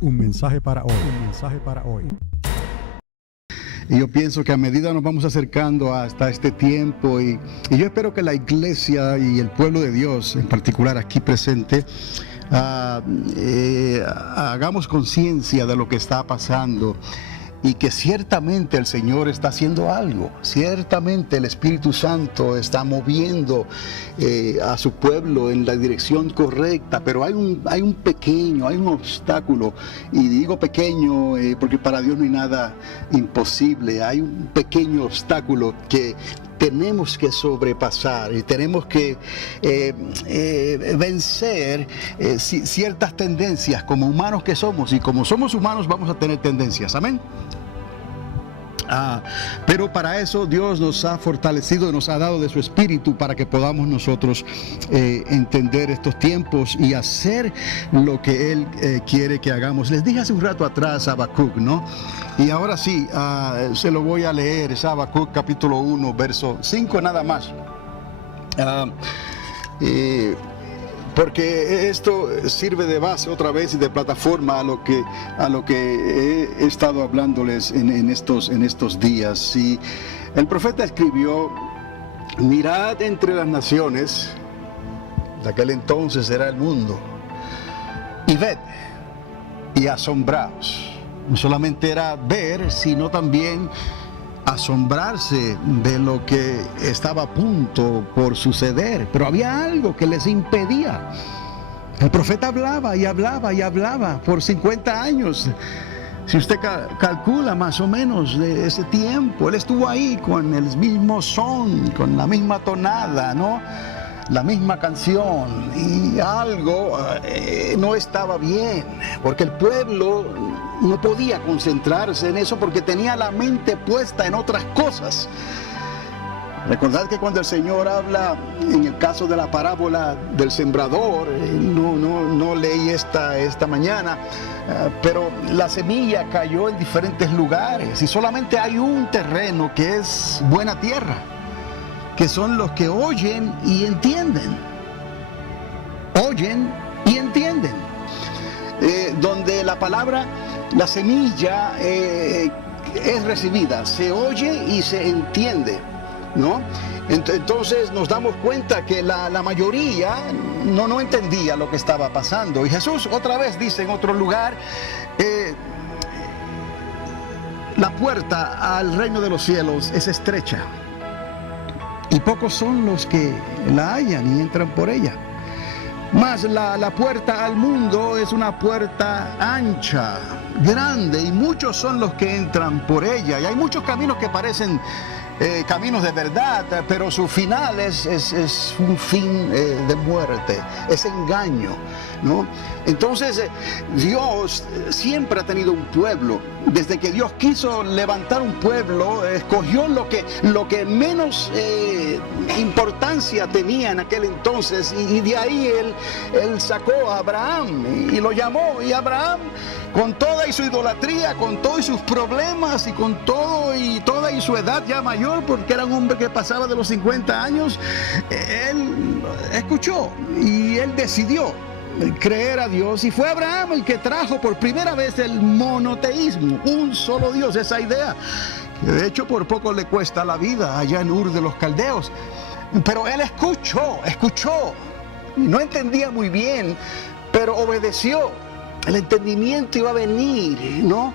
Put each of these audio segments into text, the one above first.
Un mensaje para hoy. Un mensaje para hoy. Y yo pienso que a medida nos vamos acercando hasta este tiempo y yo espero que la iglesia y el pueblo de Dios, en particular aquí presente, hagamos conciencia de lo que está pasando y que ciertamente el Señor está haciendo algo. Ciertamente el Espíritu Santo está moviendo a su pueblo en la dirección correcta, pero hay un obstáculo, y digo pequeño porque para Dios no hay nada imposible. Hay un pequeño obstáculo que tenemos que sobrepasar y tenemos que vencer ciertas tendencias como humanos que somos, y como somos humanos vamos a tener tendencias, amén. Pero para eso Dios nos ha fortalecido y nos ha dado de su Espíritu para que podamos nosotros entender estos tiempos y hacer lo que Él quiere que hagamos. Les dije hace un rato atrás Habacuc, ¿no? Y ahora sí, se lo voy a leer. Es Habacuc capítulo 1, verso 5 nada más. Porque esto sirve de base otra vez y de plataforma a lo que he estado hablándoles en estos días. Y el profeta escribió: mirad entre las naciones, de aquel entonces era el mundo, y ved y asombraos. No solamente era ver, sino también asombrarse de lo que estaba a punto por suceder, pero había algo que les impedía. El profeta hablaba y hablaba y hablaba por 50 años. Si usted calcula más o menos de ese tiempo, él estuvo ahí con el mismo son, con la misma tonada, ¿no? La misma canción, y algo no estaba bien, porque el pueblo no podía concentrarse en eso porque tenía la mente puesta en otras cosas. Recordad que cuando el Señor habla, en el caso de la parábola del sembrador, no leí esta mañana, pero la semilla cayó en diferentes lugares y solamente hay un terreno que es buena tierra, que son los que oyen y entienden. Oyen y entienden. Donde la palabra, la semilla es recibida, se oye y se entiende, ¿no? Entonces nos damos cuenta que la mayoría no entendía lo que estaba pasando. Y Jesús otra vez dice en otro lugar, la puerta al reino de los cielos es estrecha, y pocos son los que la hallan y entran por ella. Mas la puerta al mundo es una puerta ancha, grande, y muchos son los que entran por ella. Y hay muchos caminos que parecen caminos de verdad, pero su final es un fin de muerte, es engaño, ¿no? Entonces Dios siempre ha tenido un pueblo. Desde que Dios quiso levantar un pueblo, escogió lo que menos importancia tenía en aquel entonces, y de ahí él sacó a Abraham y lo llamó. Y Abraham, con toda y su idolatría, con todos sus problemas y con toda y su edad ya mayor, porque era un hombre que pasaba de los 50 años, él escuchó y él decidió creer a Dios, y fue Abraham el que trajo por primera vez el monoteísmo, un solo Dios, esa idea que de hecho por poco le cuesta la vida allá en Ur de los Caldeos. Pero él escuchó, no entendía muy bien, pero obedeció. El entendimiento iba a venir, ¿no?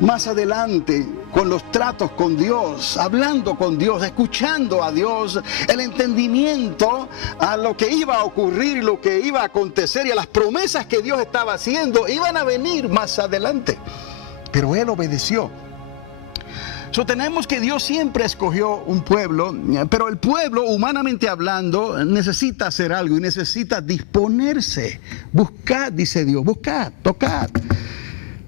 Más adelante, con los tratos con Dios, hablando con Dios, escuchando a Dios, el entendimiento a lo que iba a ocurrir, lo que iba a acontecer y a las promesas que Dios estaba haciendo, iban a venir más adelante. Pero él obedeció. Tenemos que Dios siempre escogió un pueblo, pero el pueblo, humanamente hablando, necesita hacer algo y necesita disponerse. Buscad, dice Dios, buscad, tocad.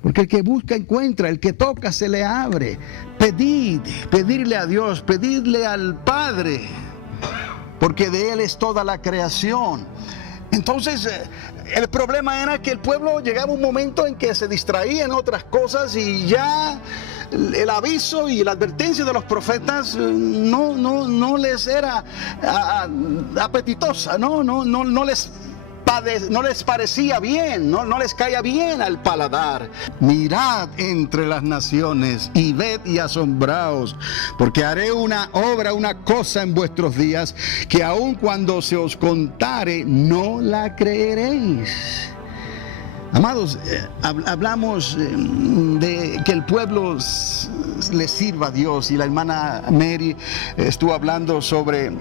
Porque el que busca encuentra, el que toca se le abre. Pedirle a Dios, pedirle al Padre, porque de Él es toda la creación. Entonces, el problema era que el pueblo llegaba un momento en que se distraía en otras cosas y ya el aviso y la advertencia de los profetas no les era apetitosa, no les no les parecía bien, no les caía bien al paladar. Mirad entre las naciones y ved y asombraos, porque haré una obra, una cosa en vuestros días, que aun cuando se os contare, no la creeréis. Amados, hablamos de que el pueblo le sirva a Dios, y la hermana Mary estuvo hablando sobre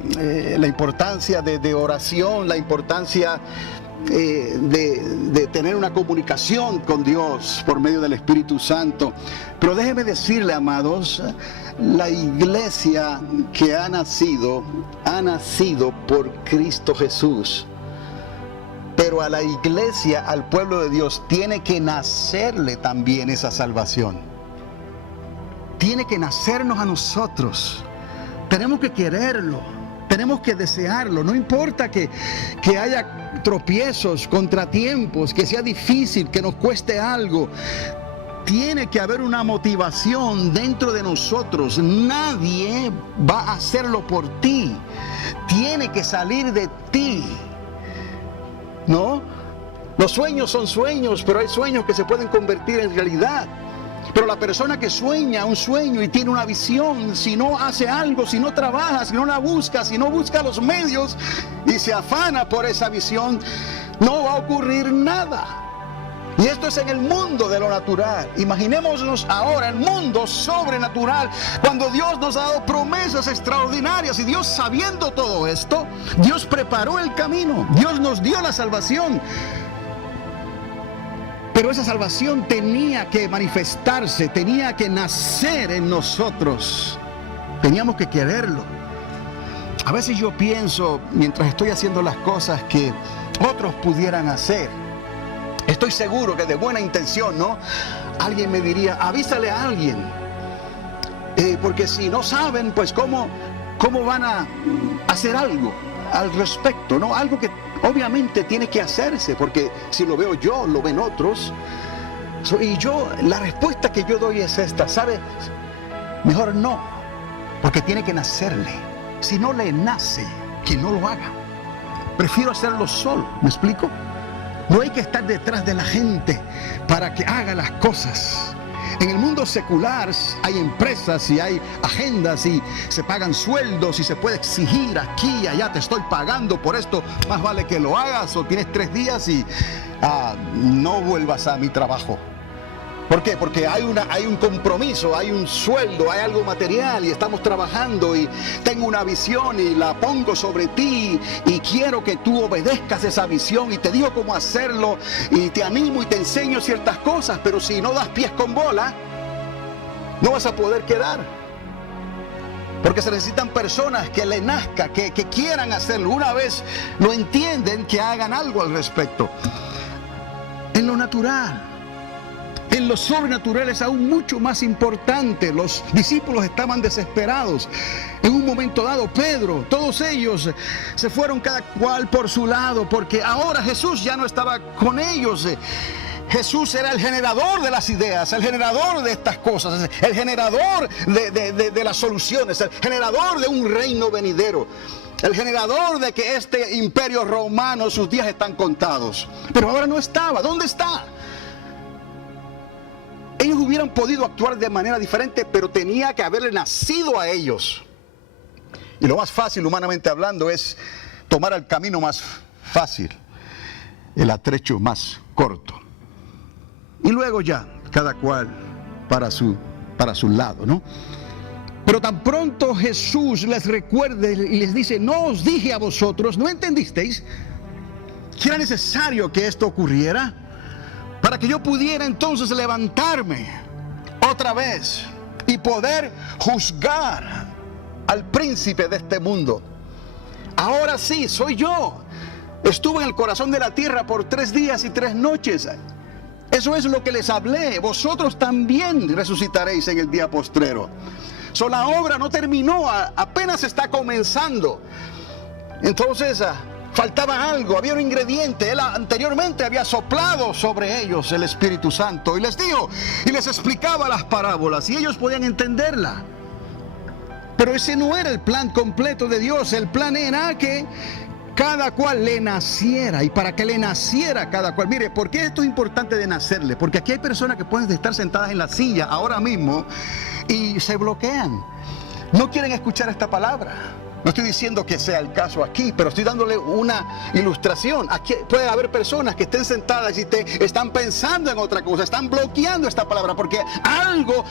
la importancia de oración, la importancia de tener una comunicación con Dios por medio del Espíritu Santo. Pero déjeme decirle, amados, la iglesia que ha nacido por Cristo Jesús. Pero a la iglesia, al pueblo de Dios, tiene que nacerle también esa salvación. Tiene que nacernos a nosotros. Tenemos que quererlo, tenemos que desearlo. No importa que haya tropiezos, contratiempos, que sea difícil, que nos cueste algo. Tiene que haber una motivación dentro de nosotros. Nadie va a hacerlo por ti. Tiene que salir de ti. ¿No? Los sueños son sueños, pero hay sueños que se pueden convertir en realidad. Pero la persona que sueña un sueño y tiene una visión, si no hace algo, si no trabaja, si no la busca, si no busca los medios y se afana por esa visión, no va a ocurrir nada. Y esto es en el mundo de lo natural. Imaginémonos ahora el mundo sobrenatural, cuando Dios nos ha dado promesas extraordinarias. Y Dios, sabiendo todo esto, Dios preparó el camino. Dios nos dio la salvación. Pero esa salvación tenía que manifestarse, tenía que nacer en nosotros. Teníamos que quererlo. A veces yo pienso, mientras estoy haciendo las cosas que otros pudieran hacer, estoy seguro que de buena intención, ¿no? Alguien me diría, avísale a alguien. Porque si no saben, pues ¿cómo van a hacer algo al respecto, ¿no? Algo que obviamente tiene que hacerse, porque si lo veo yo, lo ven otros. Y la respuesta que yo doy es esta, ¿sabe? Mejor no, porque tiene que nacerle. Si no le nace, que no lo haga. Prefiero hacerlo solo, ¿me explico? No hay que estar detrás de la gente para que haga las cosas. En el mundo secular hay empresas y hay agendas y se pagan sueldos y se puede exigir aquí y allá, te estoy pagando por esto, más vale que lo hagas o tienes 3 días y no vuelvas a mi trabajo. ¿Por qué? Porque hay un compromiso, hay un sueldo, hay algo material y estamos trabajando y tengo una visión y la pongo sobre ti y quiero que tú obedezcas esa visión y te digo cómo hacerlo y te animo y te enseño ciertas cosas, pero si no das pies con bola, no vas a poder quedar. Porque se necesitan personas que le nazca, que quieran hacerlo. Una vez lo entienden, que hagan algo al respecto. En lo natural. En lo sobrenatural es aún mucho más importante. Los discípulos estaban desesperados. En un momento dado, Pedro, todos ellos se fueron cada cual por su lado, porque ahora Jesús ya no estaba con ellos. Jesús era el generador de las ideas, el generador de estas cosas, el generador de las soluciones, el generador de un reino venidero, el generador de que este imperio romano, sus días están contados. Pero ahora no estaba. ¿Dónde está? Ellos hubieran podido actuar de manera diferente, pero tenía que haberle nacido a ellos. Y lo más fácil, humanamente hablando, es tomar el camino más fácil, el atrecho más corto. Y luego ya, cada cual para su lado, ¿no? Pero tan pronto Jesús les recuerde y les dice, no os dije a vosotros, ¿no entendisteis que era necesario que esto ocurriera? Para que yo pudiera entonces levantarme otra vez y poder juzgar al príncipe de este mundo. Ahora sí, soy yo. Estuve en el corazón de la tierra por 3 días y 3 noches. Eso es lo que les hablé. Vosotros también resucitaréis en el día postrero. La obra no terminó, apenas está comenzando. Entonces faltaba algo, había un ingrediente. Él anteriormente había soplado sobre ellos el Espíritu Santo y les dijo y les explicaba las parábolas y ellos podían entenderla. Pero ese no era el plan completo de Dios. El plan era que cada cual le naciera, y para que le naciera cada cual. Mire, ¿por qué esto es importante de nacerle? Porque aquí hay personas que pueden estar sentadas en la silla ahora mismo y se bloquean. No quieren escuchar esta palabra. No estoy diciendo que sea el caso aquí, pero estoy dándole una ilustración. Aquí puede haber personas que estén sentadas y están pensando en otra cosa, están bloqueando esta palabra porque algo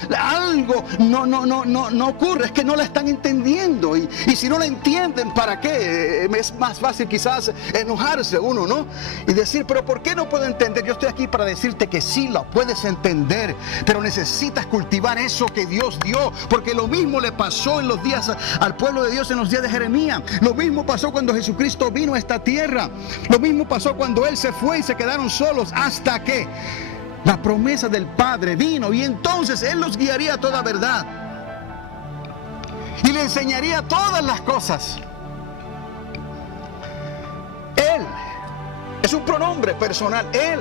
no ocurre, es que no la están entendiendo. Y si no la entienden, ¿para qué? Es más fácil quizás enojarse uno, ¿no? Y decir, pero ¿por qué no puedo entender? Yo estoy aquí para decirte que sí la puedes entender, pero necesitas cultivar eso que Dios dio, porque lo mismo le pasó en los días al pueblo de Dios en los días de Jeremías. Lo mismo pasó cuando Jesucristo vino a esta tierra. Lo mismo pasó cuando Él se fue y se quedaron solos hasta que la promesa del Padre vino, y entonces Él los guiaría a toda verdad y le enseñaría todas las cosas. Él es un pronombre personal. Él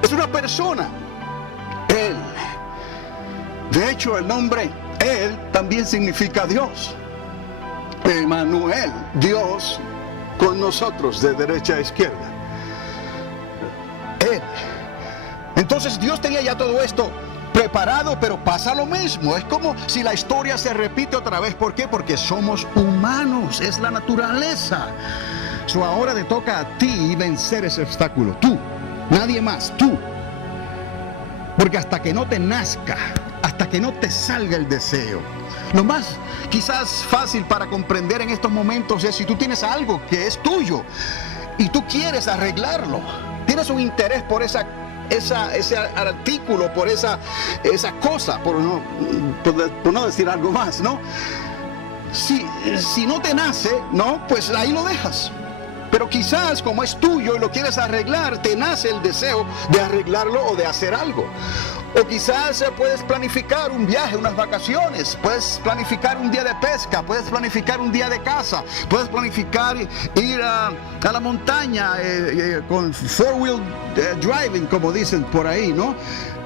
es una persona. Él. De hecho, el nombre Él también significa Dios. Emmanuel, Dios con nosotros, de derecha a izquierda. Él. Entonces Dios tenía ya todo esto preparado, pero pasa lo mismo. Es como si la historia se repite otra vez. ¿Por qué? Porque somos humanos, es la naturaleza. Ahora te toca a ti vencer ese obstáculo. Tú, nadie más, tú. Porque hasta que no te nazca, hasta que no te salga el deseo. Lo más quizás fácil para comprender en estos momentos es si tú tienes algo que es tuyo y tú quieres arreglarlo, tienes un interés por ese artículo, por esa cosa, por no decir algo más, ¿no? Si no te nace, no, pues ahí lo dejas. Pero quizás como es tuyo y lo quieres arreglar, te nace el deseo de arreglarlo o de hacer algo. O quizás puedes planificar un viaje, unas vacaciones, puedes planificar un día de pesca, puedes planificar un día de caza, puedes planificar ir a la montaña con four-wheel driving, como dicen por ahí, ¿no?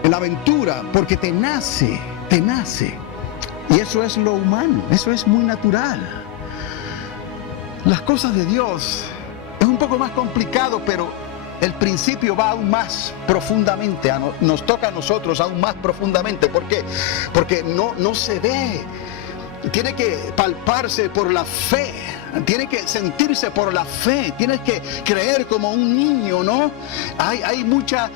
La aventura, porque te nace. Y eso es lo humano, eso es muy natural. Las cosas de Dios es un poco más complicado, pero el principio va aún más profundamente, nos toca a nosotros aún más profundamente. ¿Por qué? Porque no se ve, tiene que palparse por la fe, tiene que sentirse por la fe, tienes que creer como un niño, ¿no? Hay mucha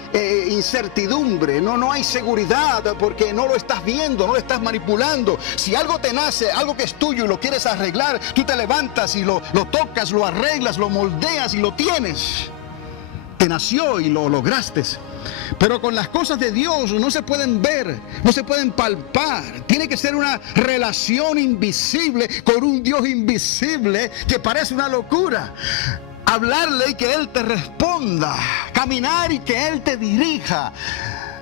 incertidumbre, no hay seguridad porque no lo estás viendo, no lo estás manipulando. Si algo te nace, algo que es tuyo y lo quieres arreglar, tú te levantas y lo tocas, lo arreglas, lo moldeas y lo tienes. Te nació y lo lograste. Pero con las cosas de Dios no se pueden ver, no se pueden palpar. Tiene que ser una relación invisible con un Dios invisible que parece una locura. Hablarle y que Él te responda, caminar y que Él te dirija,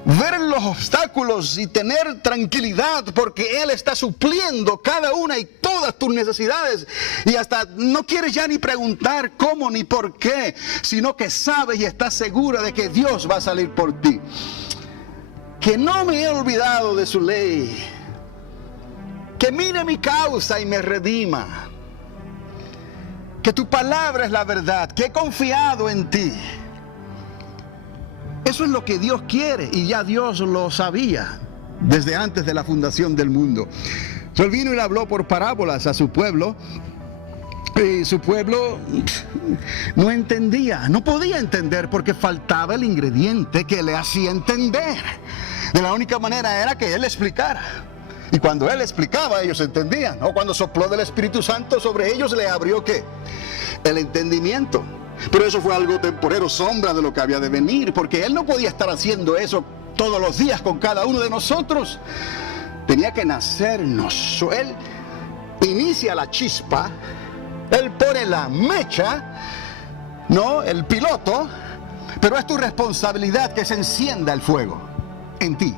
ver los obstáculos y tener tranquilidad porque Él está supliendo cada una y todas tus necesidades, y hasta no quieres ya ni preguntar cómo ni por qué, sino que sabes y estás segura de que Dios va a salir por ti. Que no me he olvidado de su ley, que mire mi causa y me redima, que tu palabra es la verdad, que he confiado en ti. Eso es lo que Dios quiere, y ya Dios lo sabía desde antes de la fundación del mundo. Él vino y le habló por parábolas a su pueblo, y su pueblo no entendía, no podía entender porque faltaba el ingrediente que le hacía entender. De la única manera era que Él explicara. Y cuando Él explicaba, ellos entendían. O cuando sopló del Espíritu Santo sobre ellos, le abrió ¿qué? El entendimiento. Pero eso fue algo temporero, sombra de lo que había de venir, porque Él no podía estar haciendo eso todos los días con cada uno de nosotros. Tenía que nacernos. Él inicia la chispa, Él pone la mecha, ¿no? El piloto, pero es tu responsabilidad que se encienda el fuego en ti.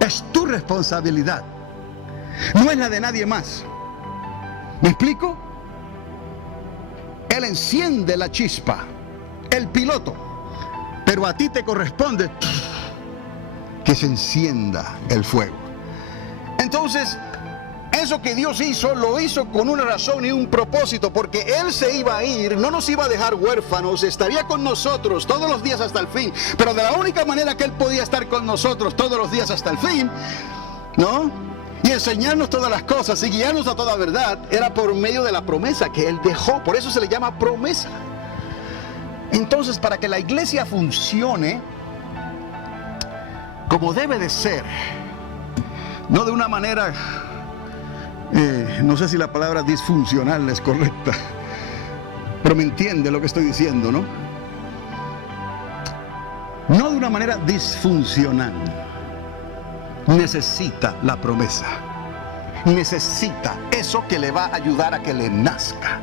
Es tu responsabilidad, no es la de nadie más. ¿Me explico? Él enciende la chispa, el piloto, pero a ti te corresponde que se encienda el fuego. Entonces, Eso que Dios hizo, lo hizo con una razón y un propósito, porque Él se iba a ir, no nos iba a dejar huérfanos, estaría con nosotros todos los días hasta el fin. Pero de la única manera que Él podía estar con nosotros todos los días hasta el fin, ¿no?, y enseñarnos todas las cosas y guiarnos a toda verdad, era por medio de la promesa que Él dejó. Por eso se le llama promesa. Entonces, para que la iglesia funcione como debe de ser, no de una manera, no sé si la palabra disfuncional es correcta, pero me entiende lo que estoy diciendo, ¿no? No de una manera disfuncional. Necesita la promesa. Necesita eso que le va a ayudar a que le nazca.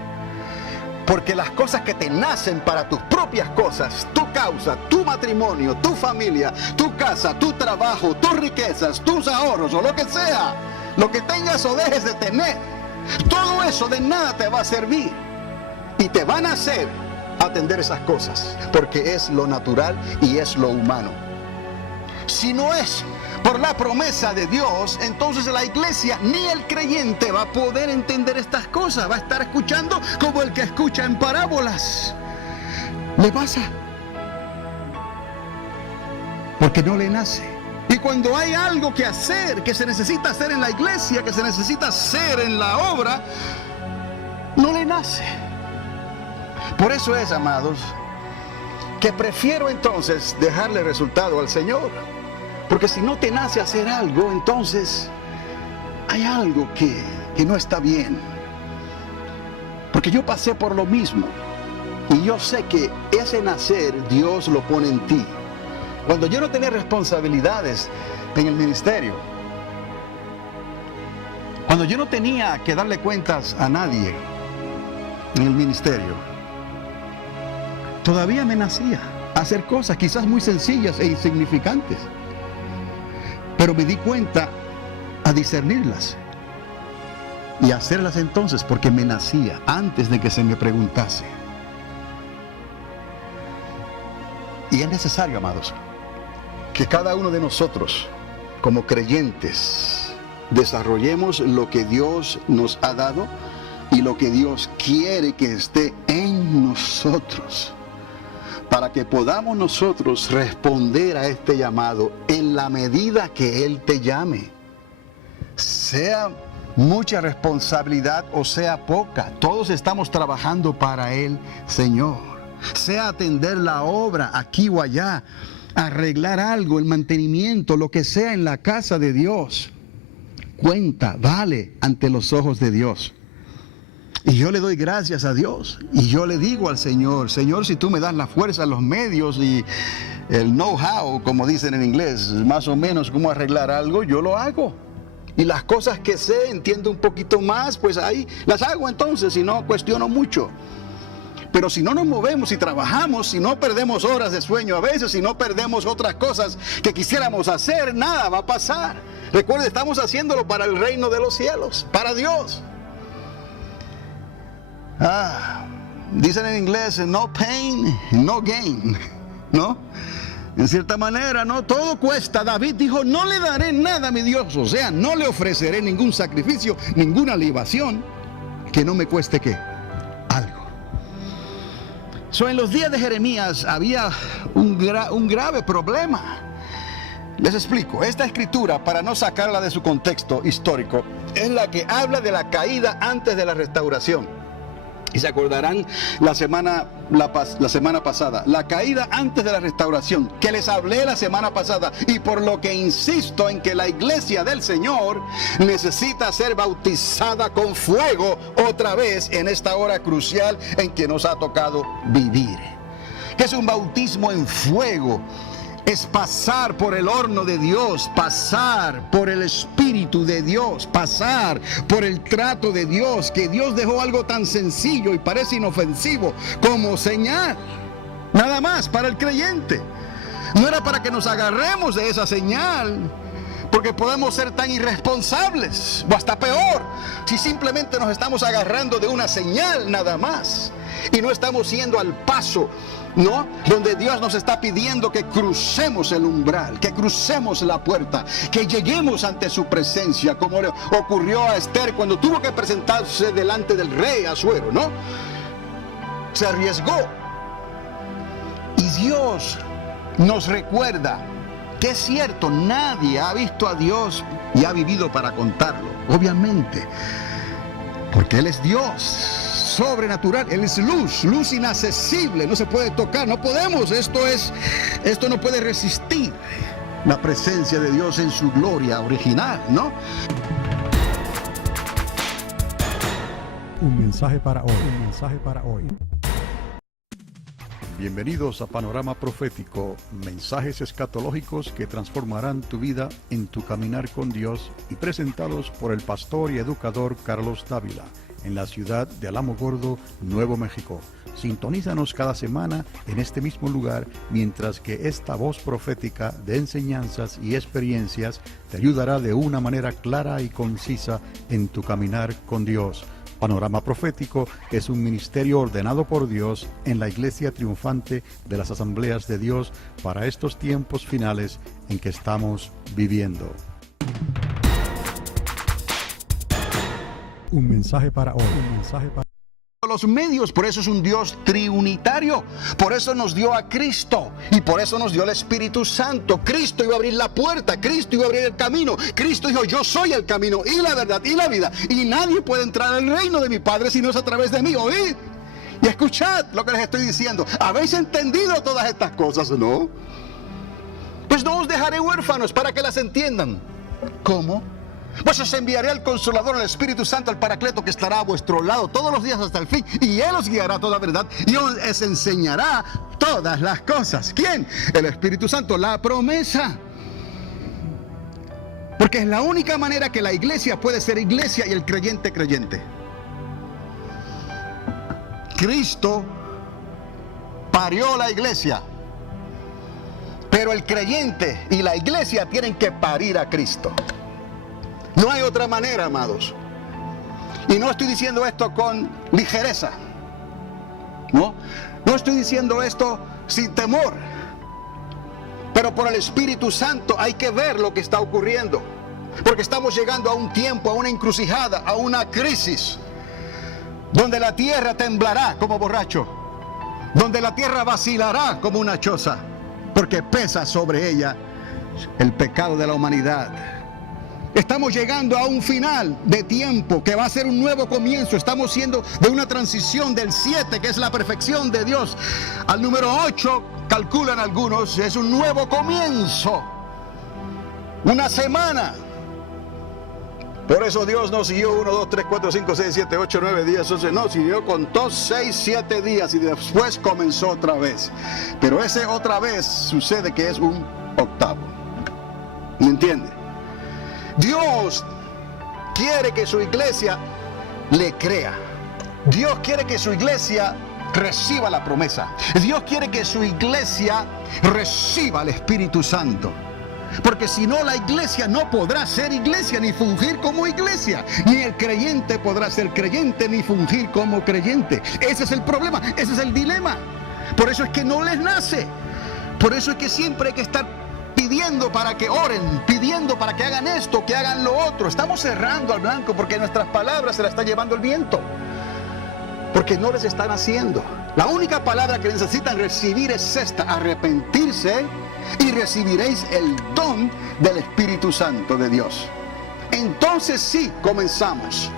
Porque las cosas que te nacen para tus propias cosas, tu causa, tu matrimonio, tu familia, tu casa, tu trabajo, tus riquezas, tus ahorros o lo que sea, lo que tengas o dejes de tener, todo eso de nada te va a servir. Y te van a hacer atender esas cosas, porque es lo natural y es lo humano. Si no es por la promesa de Dios, entonces la iglesia ni el creyente va a poder entender estas cosas. Va a estar escuchando como el que escucha en parábolas. Le pasa porque no le nace. Y cuando hay algo que hacer, que se necesita hacer en la iglesia, que se necesita hacer en la obra, no le nace. Por eso es, amados, que prefiero entonces dejarle resultado al Señor. Porque si no te nace hacer algo, entonces hay algo que no está bien. Porque yo pasé por lo mismo. Y yo sé que ese nacer Dios lo pone en ti. Cuando yo no tenía responsabilidades en el ministerio, cuando yo no tenía que darle cuentas a nadie en el ministerio, todavía me nacía hacer cosas quizás muy sencillas e insignificantes. Pero me di cuenta a discernirlas y hacerlas entonces porque me nacía antes de que se me preguntase. Y es necesario, amados, que cada uno de nosotros, como creyentes, desarrollemos lo que Dios nos ha dado y lo que Dios quiere que esté en nosotros, para que podamos nosotros responder a este llamado en la medida que Él te llame. Sea mucha responsabilidad o sea poca, todos estamos trabajando para el Señor. Sea atender la obra aquí o allá, arreglar algo, el mantenimiento, lo que sea en la casa de Dios, cuenta, vale ante los ojos de Dios. Y yo le doy gracias a Dios. Y yo le digo al Señor, Señor, si tú me das la fuerza, los medios y el know-how, como dicen en inglés, más o menos cómo arreglar algo, yo lo hago. Y las cosas que sé, entiendo un poquito más, pues ahí las hago entonces y no cuestiono mucho. Pero si no nos movemos y trabajamos, si no perdemos horas de sueño a veces, si no perdemos otras cosas que quisiéramos hacer, nada va a pasar. Recuerde, estamos haciéndolo para el reino de los cielos, para Dios. Dicen en inglés, no pain, no gain, ¿no? En cierta manera, ¿no? Todo cuesta. David dijo, no le daré nada a mi Dios, o sea, no le ofreceré ningún sacrificio, ninguna libación que no me cueste, ¿qué? Algo. En los días de Jeremías había un grave problema. Les explico, esta escritura, para no sacarla de su contexto histórico, es la que habla de la caída antes de la restauración. Y se acordarán la semana pasada, la caída antes de la restauración, que les hablé la semana pasada, y por lo que insisto en que la iglesia del Señor necesita ser bautizada con fuego otra vez en esta hora crucial en que nos ha tocado vivir. Es un bautismo en fuego. Es pasar por el horno de Dios, pasar por el Espíritu de Dios, pasar por el trato de Dios, que Dios dejó algo tan sencillo y parece inofensivo como señal, nada más para el creyente. No era para que nos agarremos de esa señal, Porque podemos ser tan irresponsables, o hasta peor, si simplemente nos estamos agarrando de una señal nada más y no estamos yendo al paso, ¿no? Donde Dios nos está pidiendo que crucemos el umbral, que crucemos la puerta, que lleguemos ante su presencia, como le ocurrió a Esther cuando tuvo que presentarse delante del rey Asuero, ¿no? Se arriesgó. Y Dios nos recuerda que es cierto, nadie ha visto a Dios y ha vivido para contarlo, obviamente, porque Él es Dios sobrenatural, Él es luz inaccesible, no se puede tocar, no podemos, esto no puede resistir la presencia de Dios en su gloria original, ¿no? Un mensaje para hoy, un mensaje para hoy. Bienvenidos a Panorama Profético, mensajes escatológicos que transformarán tu vida en tu caminar con Dios y presentados por el pastor y educador Carlos Dávila, en la ciudad de Alamogordo, Nuevo México. Sintonízanos cada semana en este mismo lugar, mientras que esta voz profética de enseñanzas y experiencias te ayudará de una manera clara y concisa en tu caminar con Dios. Panorama Profético es un ministerio ordenado por Dios en la Iglesia Triunfante de las Asambleas de Dios para estos tiempos finales en que estamos viviendo. Un mensaje para hoy, un mensaje para los medios, por eso es un Dios triunitario, por eso nos dio a Cristo y por eso nos dio el Espíritu Santo. Cristo iba a abrir la puerta, Cristo iba a abrir el camino, Cristo dijo: yo soy el camino y la verdad y la vida, y nadie puede entrar al reino de mi Padre si no es a través de mí. Oíd y escuchad lo que les estoy diciendo. ¿Habéis entendido todas estas cosas, no? Pues no os dejaré huérfanos para que las entiendan. ¿Cómo? Pues os enviaré al Consolador, al Espíritu Santo, al Paracleto, que estará a vuestro lado todos los días hasta el fin, y Él os guiará a toda verdad y os enseñará todas las cosas. ¿Quién? El Espíritu Santo, la promesa. Porque es la única manera que la iglesia puede ser iglesia y el creyente creyente. Cristo parió la iglesia, pero el creyente y la iglesia tienen que parir a Cristo. No hay otra manera, amados. Y no estoy diciendo esto con ligereza. No estoy diciendo esto sin temor. Pero por el Espíritu Santo hay que ver lo que está ocurriendo. Porque estamos llegando a un tiempo, a una encrucijada, a una crisis, donde la tierra temblará como borracho, donde la tierra vacilará como una choza, porque pesa sobre ella el pecado de la humanidad. Estamos llegando a un final de tiempo que va a ser un nuevo comienzo. Estamos siendo de una transición del 7, que es la perfección de Dios, al número 8, calculan algunos, es un nuevo comienzo. Una semana. Por eso Dios no siguió 1, 2, 3, 4, 5, 6, 7, 8, 9, 10, 11. No, siguió, contó 6, 7 días y después comenzó otra vez. Pero ese otra vez sucede que es un octavo. ¿Me entiende? Dios quiere que su iglesia le crea. Dios quiere que su iglesia reciba la promesa. Dios quiere que su iglesia reciba al Espíritu Santo. Porque si no, la iglesia no podrá ser iglesia ni fungir como iglesia. Ni el creyente podrá ser creyente ni fungir como creyente. Ese es el problema, ese es el dilema. Por eso es que no les nace. Por eso es que siempre hay que estar pidiendo para que oren, pidiendo para que hagan esto, que hagan lo otro. Estamos cerrando al blanco porque nuestras palabras se las está llevando el viento. Porque no les están haciendo. La única palabra que necesitan recibir es esta: arrepentirse, y recibiréis el don del Espíritu Santo de Dios. Entonces sí, comenzamos.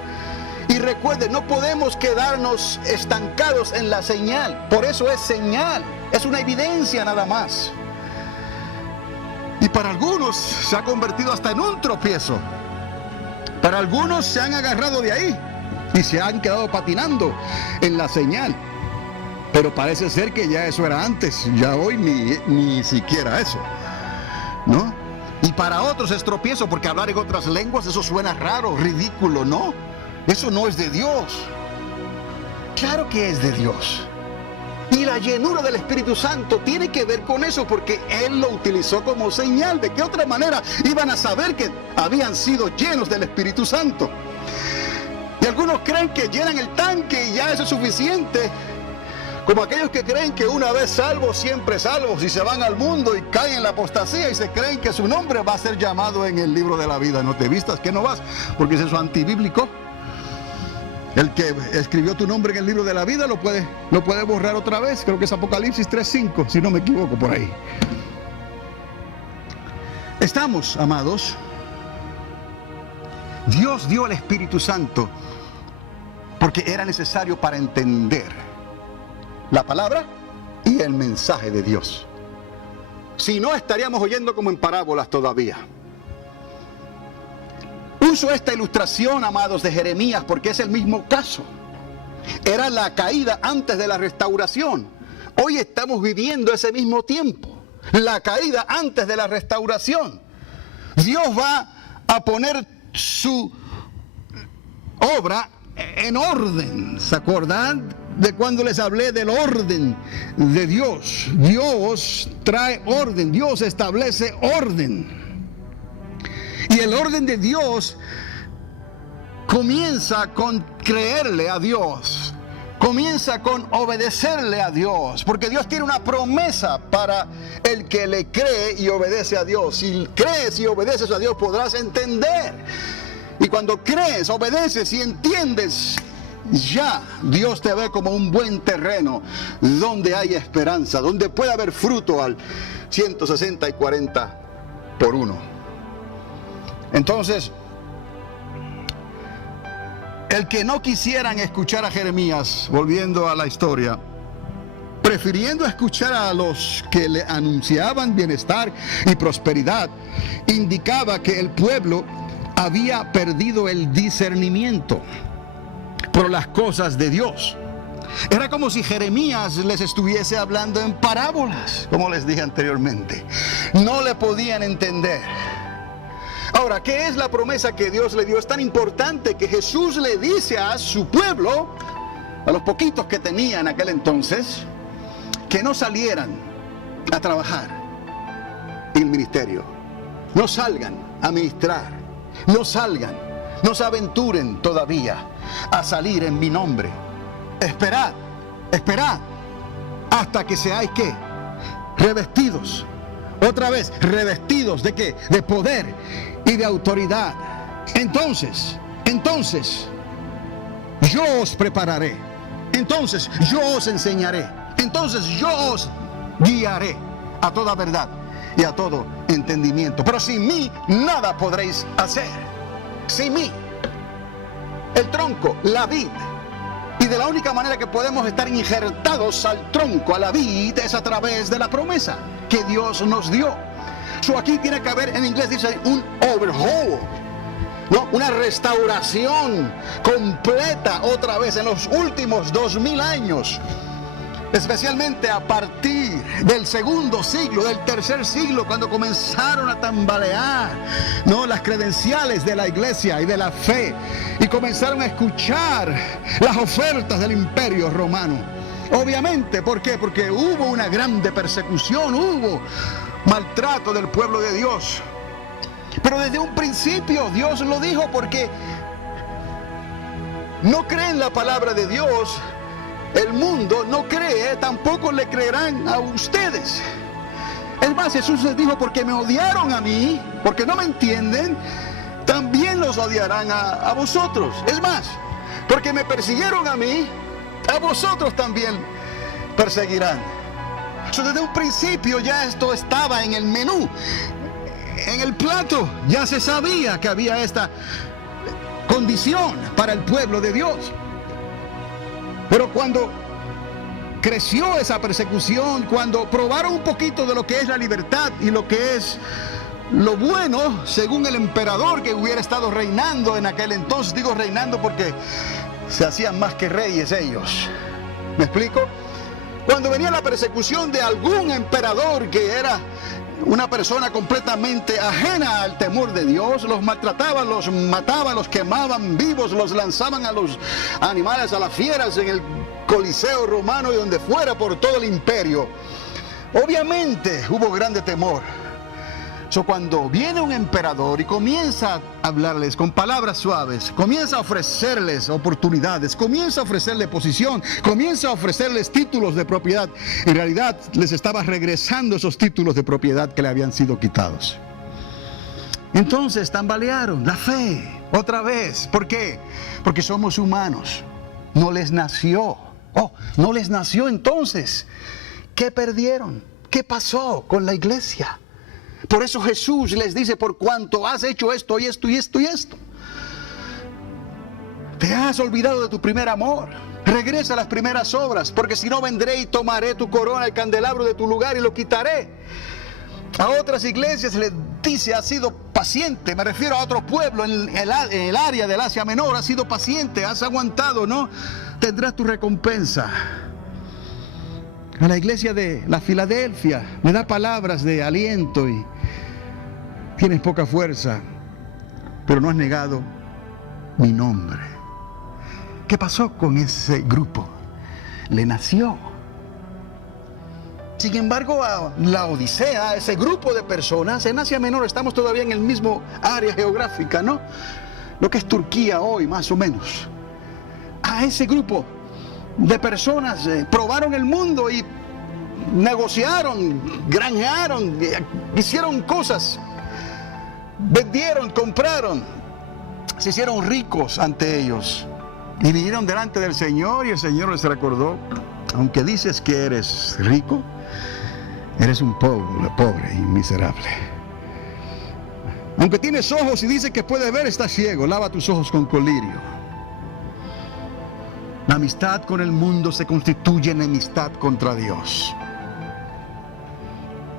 Y recuerden, no podemos quedarnos estancados en la señal. Por eso es señal, es una evidencia nada más. Y para algunos se ha convertido hasta en un tropiezo. Para algunos se han agarrado de ahí y se han quedado patinando en la señal. Pero parece ser que ya eso era antes, ya hoy ni siquiera eso, ¿no? Y para otros es tropiezo, porque hablar en otras lenguas, eso suena raro, ridículo, ¿no? Eso no es de Dios. Claro que es de Dios. Y la llenura del Espíritu Santo tiene que ver con eso, porque Él lo utilizó como señal. ¿De qué otra manera iban a saber que habían sido llenos del Espíritu Santo? Y algunos creen que llenan el tanque y ya eso es suficiente. Como aquellos que creen que una vez salvos, siempre salvos, y se van al mundo y caen en la apostasía y se creen que su nombre va a ser llamado en el libro de la vida. No te vistas que no vas, porque es eso antibíblico. El que escribió tu nombre en el libro de la vida lo puede borrar otra vez. Creo que es Apocalipsis 3:5, si no me equivoco por ahí. Estamos, amados, Dios dio el Espíritu Santo porque era necesario para entender la palabra y el mensaje de Dios. Si no, estaríamos oyendo como en parábolas todavía. Uso esta ilustración, amados, de Jeremías porque es el mismo caso. Era la caída antes de la restauración. Hoy estamos viviendo ese mismo tiempo. La caída antes de la restauración. Dios va a poner su obra en orden. ¿Se acuerdan de cuando les hablé del orden de Dios? Dios trae orden, Dios establece orden. Y el orden de Dios comienza con creerle a Dios, comienza con obedecerle a Dios, porque Dios tiene una promesa para el que le cree y obedece a Dios. Si crees y obedeces a Dios, podrás entender. Y cuando crees, obedeces y entiendes, ya Dios te ve como un buen terreno donde hay esperanza, donde puede haber fruto al 160 y 40 por 1. Entonces, el que no quisieran escuchar a Jeremías, volviendo a la historia, prefiriendo escuchar a los que le anunciaban bienestar y prosperidad, indicaba que el pueblo había perdido el discernimiento por las cosas de Dios. Era como si Jeremías les estuviese hablando en parábolas, como les dije anteriormente. No le podían entender. Ahora, ¿qué es la promesa que Dios le dio? Es tan importante que Jesús le dice a su pueblo, a los poquitos que tenía en aquel entonces, que no salieran a trabajar en el ministerio. No salgan a ministrar. No salgan, no se aventuren todavía a salir en mi nombre. Esperad hasta que seáis ¿qué? Revestidos. Otra vez, revestidos ¿de qué? De poder y de autoridad. Entonces, yo os prepararé. Entonces, yo os enseñaré. Entonces, yo os guiaré a toda verdad y a todo entendimiento. Pero sin mí nada podréis hacer. Sin mí, el tronco, la vid. Y de la única manera que podemos estar injertados al tronco, a la vid, es a través de la promesa que Dios nos dio. Aquí tiene que haber, en inglés dice, un overhaul, ¿no? Una restauración completa otra vez en los últimos 2000 años. Especialmente a partir del segundo siglo, del tercer siglo, cuando comenzaron a tambalear, ¿no?, las credenciales de la iglesia y de la fe, y comenzaron a escuchar las ofertas del imperio romano. Obviamente, ¿por qué? Porque hubo una grande persecución, hubo maltrato del pueblo de Dios. Pero desde un principio Dios lo dijo, porque no creen la palabra de Dios. El mundo no cree, tampoco le creerán a ustedes. Es más, Jesús les dijo, porque me odiaron a mí, porque no me entienden, también los odiarán a vosotros. Es más, porque me persiguieron a mí, a vosotros también perseguirán. Desde un principio ya esto estaba en el menú, en el plato. Ya se sabía que había esta condición para el pueblo de Dios. Pero cuando creció esa persecución, cuando probaron un poquito de lo que es la libertad y lo que es lo bueno, según el emperador que hubiera estado reinando en aquel entonces, digo reinando porque se hacían más que reyes ellos. ¿Me explico? Cuando venía la persecución de algún emperador que era una persona completamente ajena al temor de Dios, los maltrataban, los mataban, los quemaban vivos, los lanzaban a los animales, a las fieras en el Coliseo romano y donde fuera por todo el imperio, obviamente hubo grande temor. Cuando viene un emperador y comienza a hablarles con palabras suaves, comienza a ofrecerles oportunidades, comienza a ofrecerles posición, comienza a ofrecerles títulos de propiedad, en realidad les estaba regresando esos títulos de propiedad que le habían sido quitados. Entonces tambalearon la fe otra vez. ¿Por qué? Porque somos humanos. No les nació. No les nació. Entonces, ¿qué perdieron? ¿Qué pasó con la iglesia? Por eso Jesús les dice: por cuanto has hecho esto y esto y esto y esto, te has olvidado de tu primer amor. Regresa a las primeras obras, porque si no, vendré y tomaré tu corona, el candelabro de tu lugar, y lo quitaré. A otras iglesias les dice: has sido paciente. Me refiero a otro pueblo en el área del Asia Menor. Has sido paciente, has aguantado, ¿no? Tendrás tu recompensa. A la iglesia de la Filadelfia le da palabras de aliento y tienes poca fuerza, pero no has negado mi nombre. ¿Qué pasó con ese grupo? Le nació. Sin embargo, a la Odisea, a ese grupo de personas, en Asia Menor estamos todavía en el mismo área geográfica, ¿no? Lo que es Turquía hoy, más o menos. A ese grupo de personas probaron el mundo y negociaron, granjearon, hicieron cosas, vendieron, compraron, se hicieron ricos ante ellos y vinieron delante del Señor, y el Señor les recordó: aunque dices que eres rico, eres un pobre y miserable. Aunque tienes ojos y dices que puedes ver, estás ciego. Lava tus ojos con colirio. La amistad con el mundo se constituye en enemistad contra Dios.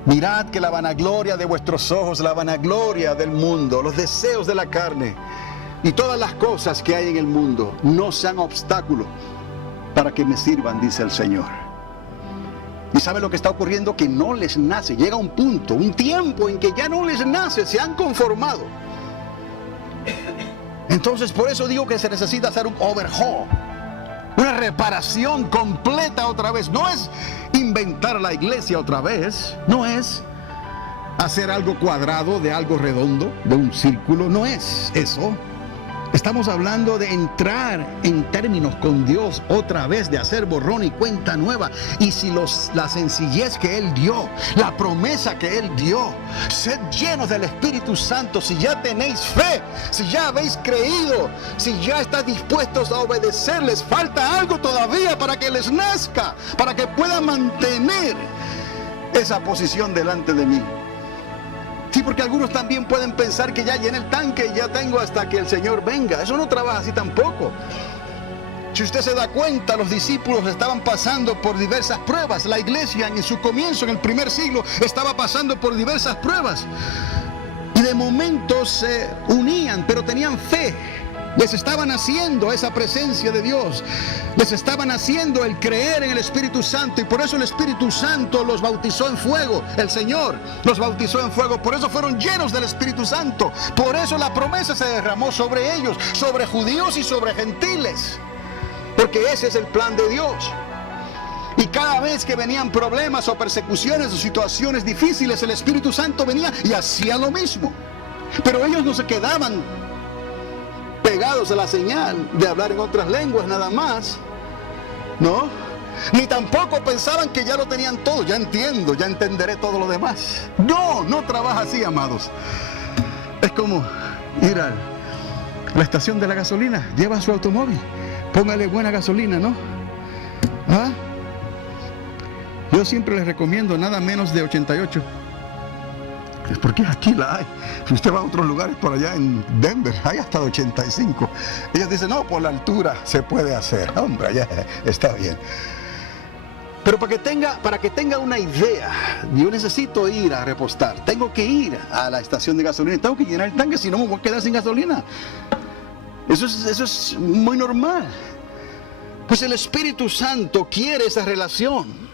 Mirad que la vanagloria de vuestros ojos, la vanagloria del mundo, los deseos de la carne y todas las cosas que hay en el mundo no sean obstáculo para que me sirvan, dice el Señor. ¿Y sabe lo que está ocurriendo? Que no les nace. Llega un punto, un tiempo en que ya no les nace, se han conformado. Entonces, por eso digo que se necesita hacer un overhaul, una reparación completa otra vez. No es inventar la iglesia otra vez, no es hacer algo cuadrado de algo redondo, de un círculo, no es eso. Estamos hablando de entrar en términos con Dios otra vez, de hacer borrón y cuenta nueva. Y si la sencillez que Él dio, la promesa que Él dio, sed llenos del Espíritu Santo, si ya tenéis fe, si ya habéis creído, si ya estáis dispuestos a obedecerles, falta algo todavía para que les nazca, para que puedan mantener esa posición delante de mí. Sí, porque algunos también pueden pensar que ya llené el tanque y ya tengo hasta que el Señor venga. Eso no trabaja así tampoco. Si usted se da cuenta, los discípulos estaban pasando por diversas pruebas. La iglesia en su comienzo, en el primer siglo, estaba pasando por diversas pruebas. Y de momento se unían, pero tenían fe. Les estaban haciendo esa presencia de Dios. Les estaban haciendo el creer en el Espíritu Santo. Y por eso el Espíritu Santo los bautizó en fuego. El Señor los bautizó en fuego. Por eso fueron llenos del Espíritu Santo. Por eso la promesa se derramó sobre ellos, sobre judíos y sobre gentiles. Porque ese es el plan de Dios. Y cada vez que venían problemas o persecuciones o situaciones difíciles, el Espíritu Santo venía y hacía lo mismo. Pero ellos no se quedaban pegados a la señal de hablar en otras lenguas nada más, ¿no? Ni tampoco pensaban que ya lo tenían todo. Ya entiendo, ya entenderé todo lo demás. No trabaja así, amados. Es como ir a la estación de la gasolina. Lleva su automóvil, póngale buena gasolina, ¿no? ¿Ah? Yo siempre les recomiendo nada menos de 88. Porque aquí la hay. Si usted va a otros lugares por allá en Denver, hay hasta 85. Ellos dicen: no, por la altura se puede hacer. Hombre, ya está bien. Pero para que tenga una idea, yo necesito ir a repostar. Tengo que ir a la estación de gasolina. Tengo que llenar el tanque, si no me voy a quedar sin gasolina. Eso es muy normal. Pues el Espíritu Santo quiere esa relación.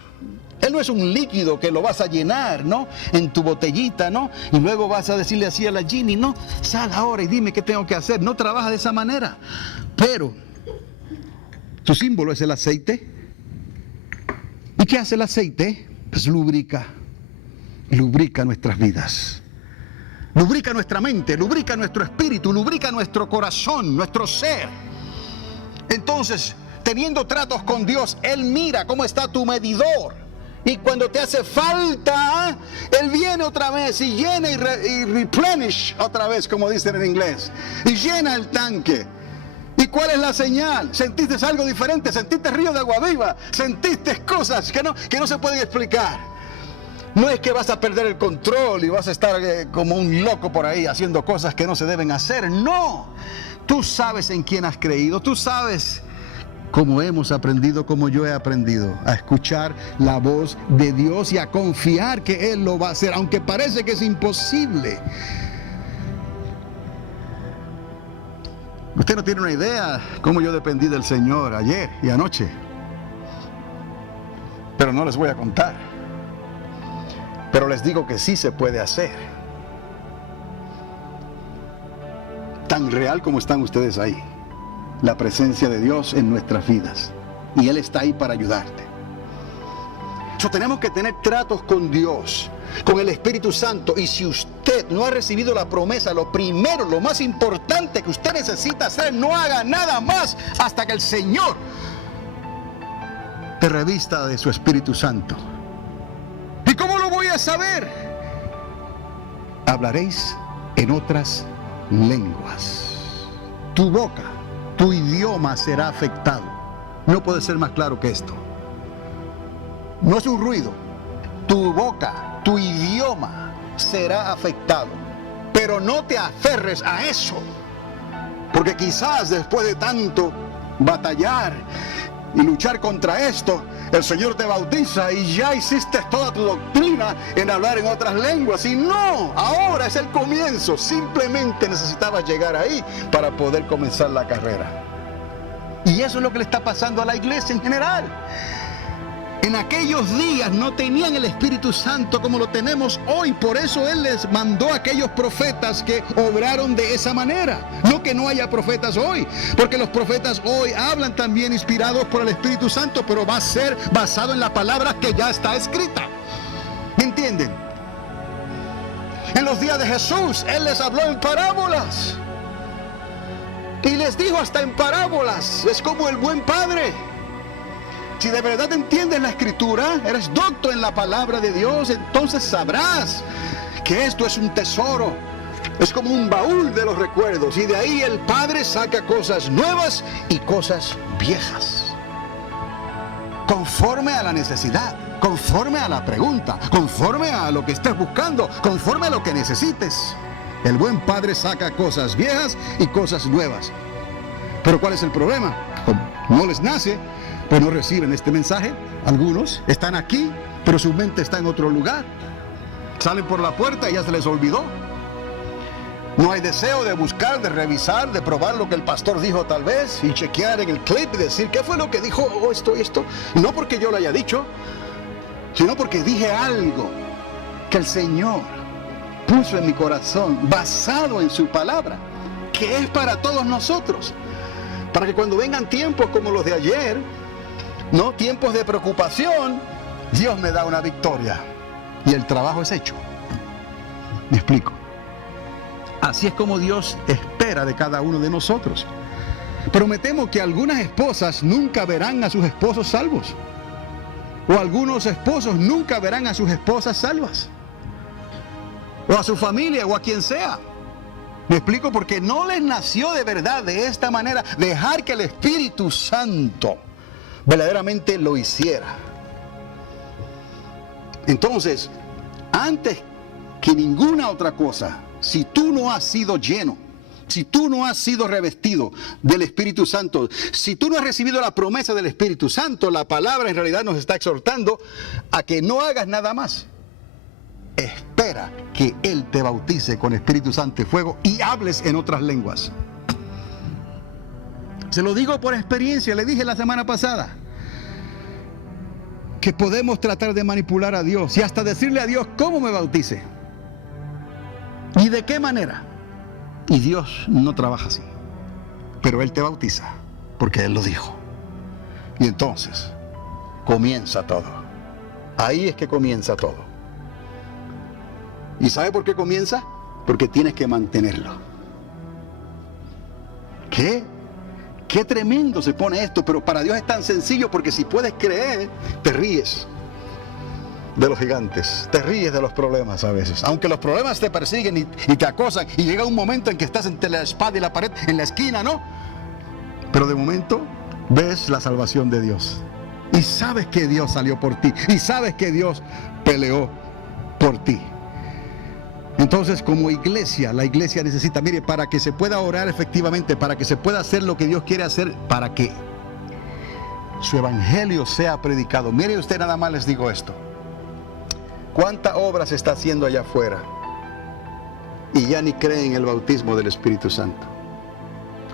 Él no es un líquido que lo vas a llenar, ¿no? En tu botellita, ¿no? Y luego vas a decirle así a la Ginny: no, sal ahora y dime qué tengo que hacer. No trabaja de esa manera. Pero su símbolo es el aceite. qué hace el aceite? Pues lubrica nuestras vidas. Lubrica nuestra mente, lubrica nuestro espíritu, lubrica nuestro corazón, nuestro ser. Entonces, teniendo tratos con Dios, Él mira cómo está tu medidor. Y cuando te hace falta, Él viene otra vez y llena y replenish otra vez, como dicen en inglés. Y llena el tanque. ¿Y cuál es la señal? ¿Sentiste algo diferente? ¿Sentiste río de agua viva? ¿Sentiste cosas que no se pueden explicar? No es que vas a perder el control y vas a estar como un loco por ahí haciendo cosas que no se deben hacer. No, tú sabes en quién has creído, tú sabes cómo hemos aprendido, como yo he aprendido, a escuchar la voz de Dios y a confiar que Él lo va a hacer, aunque parece que es imposible. Usted no tiene una idea cómo yo dependí del Señor ayer y anoche, pero no les voy a contar. Pero les digo que sí se puede hacer. Tan real como están ustedes ahí. La presencia de Dios en nuestras vidas. Y Él está ahí para ayudarte. Tenemos que tener tratos con Dios, con el Espíritu Santo. Y si usted no ha recibido la promesa, lo primero, lo más importante que usted necesita hacer, no haga nada más hasta que el Señor te revista de su Espíritu Santo. ¿Y cómo lo voy a saber? Hablaréis en otras lenguas. Tu boca, tu idioma será afectado. No puede ser más claro que esto. No es un ruido. Tu boca, tu idioma será afectado. Pero no te aferres a eso. Porque quizás después de tanto batallar y luchar contra esto, el Señor te bautiza y ya hiciste toda tu doctrina en hablar en otras lenguas. Y no, ahora es el comienzo. Simplemente necesitabas llegar ahí para poder comenzar la carrera. Y eso es lo que le está pasando a la iglesia en general. En aquellos días no tenían el Espíritu Santo como lo tenemos hoy. Por eso Él les mandó a aquellos profetas que obraron de esa manera. No que no haya profetas hoy, porque los profetas hoy hablan también inspirados por el Espíritu Santo, pero va a ser basado en la palabra que ya está escrita. ¿Me entienden? En los días de Jesús, Él les habló en parábolas. Y les dijo hasta en parábolas. Es como el buen padre. Si de verdad entiendes la Escritura, eres docto en la palabra de Dios, entonces sabrás que esto es un tesoro. Es como un baúl de los recuerdos. Y de ahí el Padre saca cosas nuevas y cosas viejas. Conforme a la necesidad, conforme a la pregunta, conforme a lo que estés buscando, conforme a lo que necesites. El buen Padre saca cosas viejas y cosas nuevas. Pero ¿cuál es el problema? Como no les nace, pues no reciben este mensaje. Algunos están aquí, pero su mente está en otro lugar. Salen por la puerta y ya se les olvidó. No hay deseo de buscar, de revisar, de probar lo que el pastor dijo tal vez, y chequear en el clip y decir qué fue lo que dijo, esto y esto. No porque yo lo haya dicho, sino porque dije algo que el Señor puso en mi corazón, basado en su palabra, que es para todos nosotros. Para que cuando vengan tiempos como los de ayer, no tiempos de preocupación, Dios me da una victoria y el trabajo es hecho. Me explico. Así es como Dios espera de cada uno de nosotros. Pero me temo que algunas esposas nunca verán a sus esposos salvos. O algunos esposos nunca verán a sus esposas salvas. O a su familia o a quien sea. Me explico, porque no les nació de verdad de esta manera dejar que el Espíritu Santo verdaderamente lo hiciera. Entonces, antes que ninguna otra cosa, si tú no has sido lleno, si tú no has sido revestido del Espíritu Santo, si tú no has recibido la promesa del Espíritu Santo, la palabra en realidad nos está exhortando a que no hagas nada más. Espera que Él te bautice con Espíritu Santo y fuego y hables en otras lenguas. Se lo digo por experiencia, le dije la semana pasada que podemos tratar de manipular a Dios y hasta decirle a Dios cómo me bautice y de qué manera. Y Dios no trabaja así, pero Él te bautiza porque Él lo dijo. Y entonces comienza todo. Ahí es que comienza todo. ¿Y sabe por qué comienza? Porque tienes que mantenerlo. ¿Qué? Qué tremendo se pone esto, pero para Dios es tan sencillo, porque si puedes creer, te ríes de los gigantes, te ríes de los problemas a veces, aunque los problemas te persiguen y te acosan, y llega un momento en que estás entre la espada y la pared, en la esquina, ¿no? Pero de momento ves la salvación de Dios y sabes que Dios salió por ti y sabes que Dios peleó por ti. Entonces, como iglesia, la iglesia necesita, mire, para que se pueda orar efectivamente, para que se pueda hacer lo que Dios quiere hacer, para que su evangelio sea predicado. Mire usted, nada más les digo esto. ¿Cuánta obra se está haciendo allá afuera? Y ya ni creen en el bautismo del Espíritu Santo.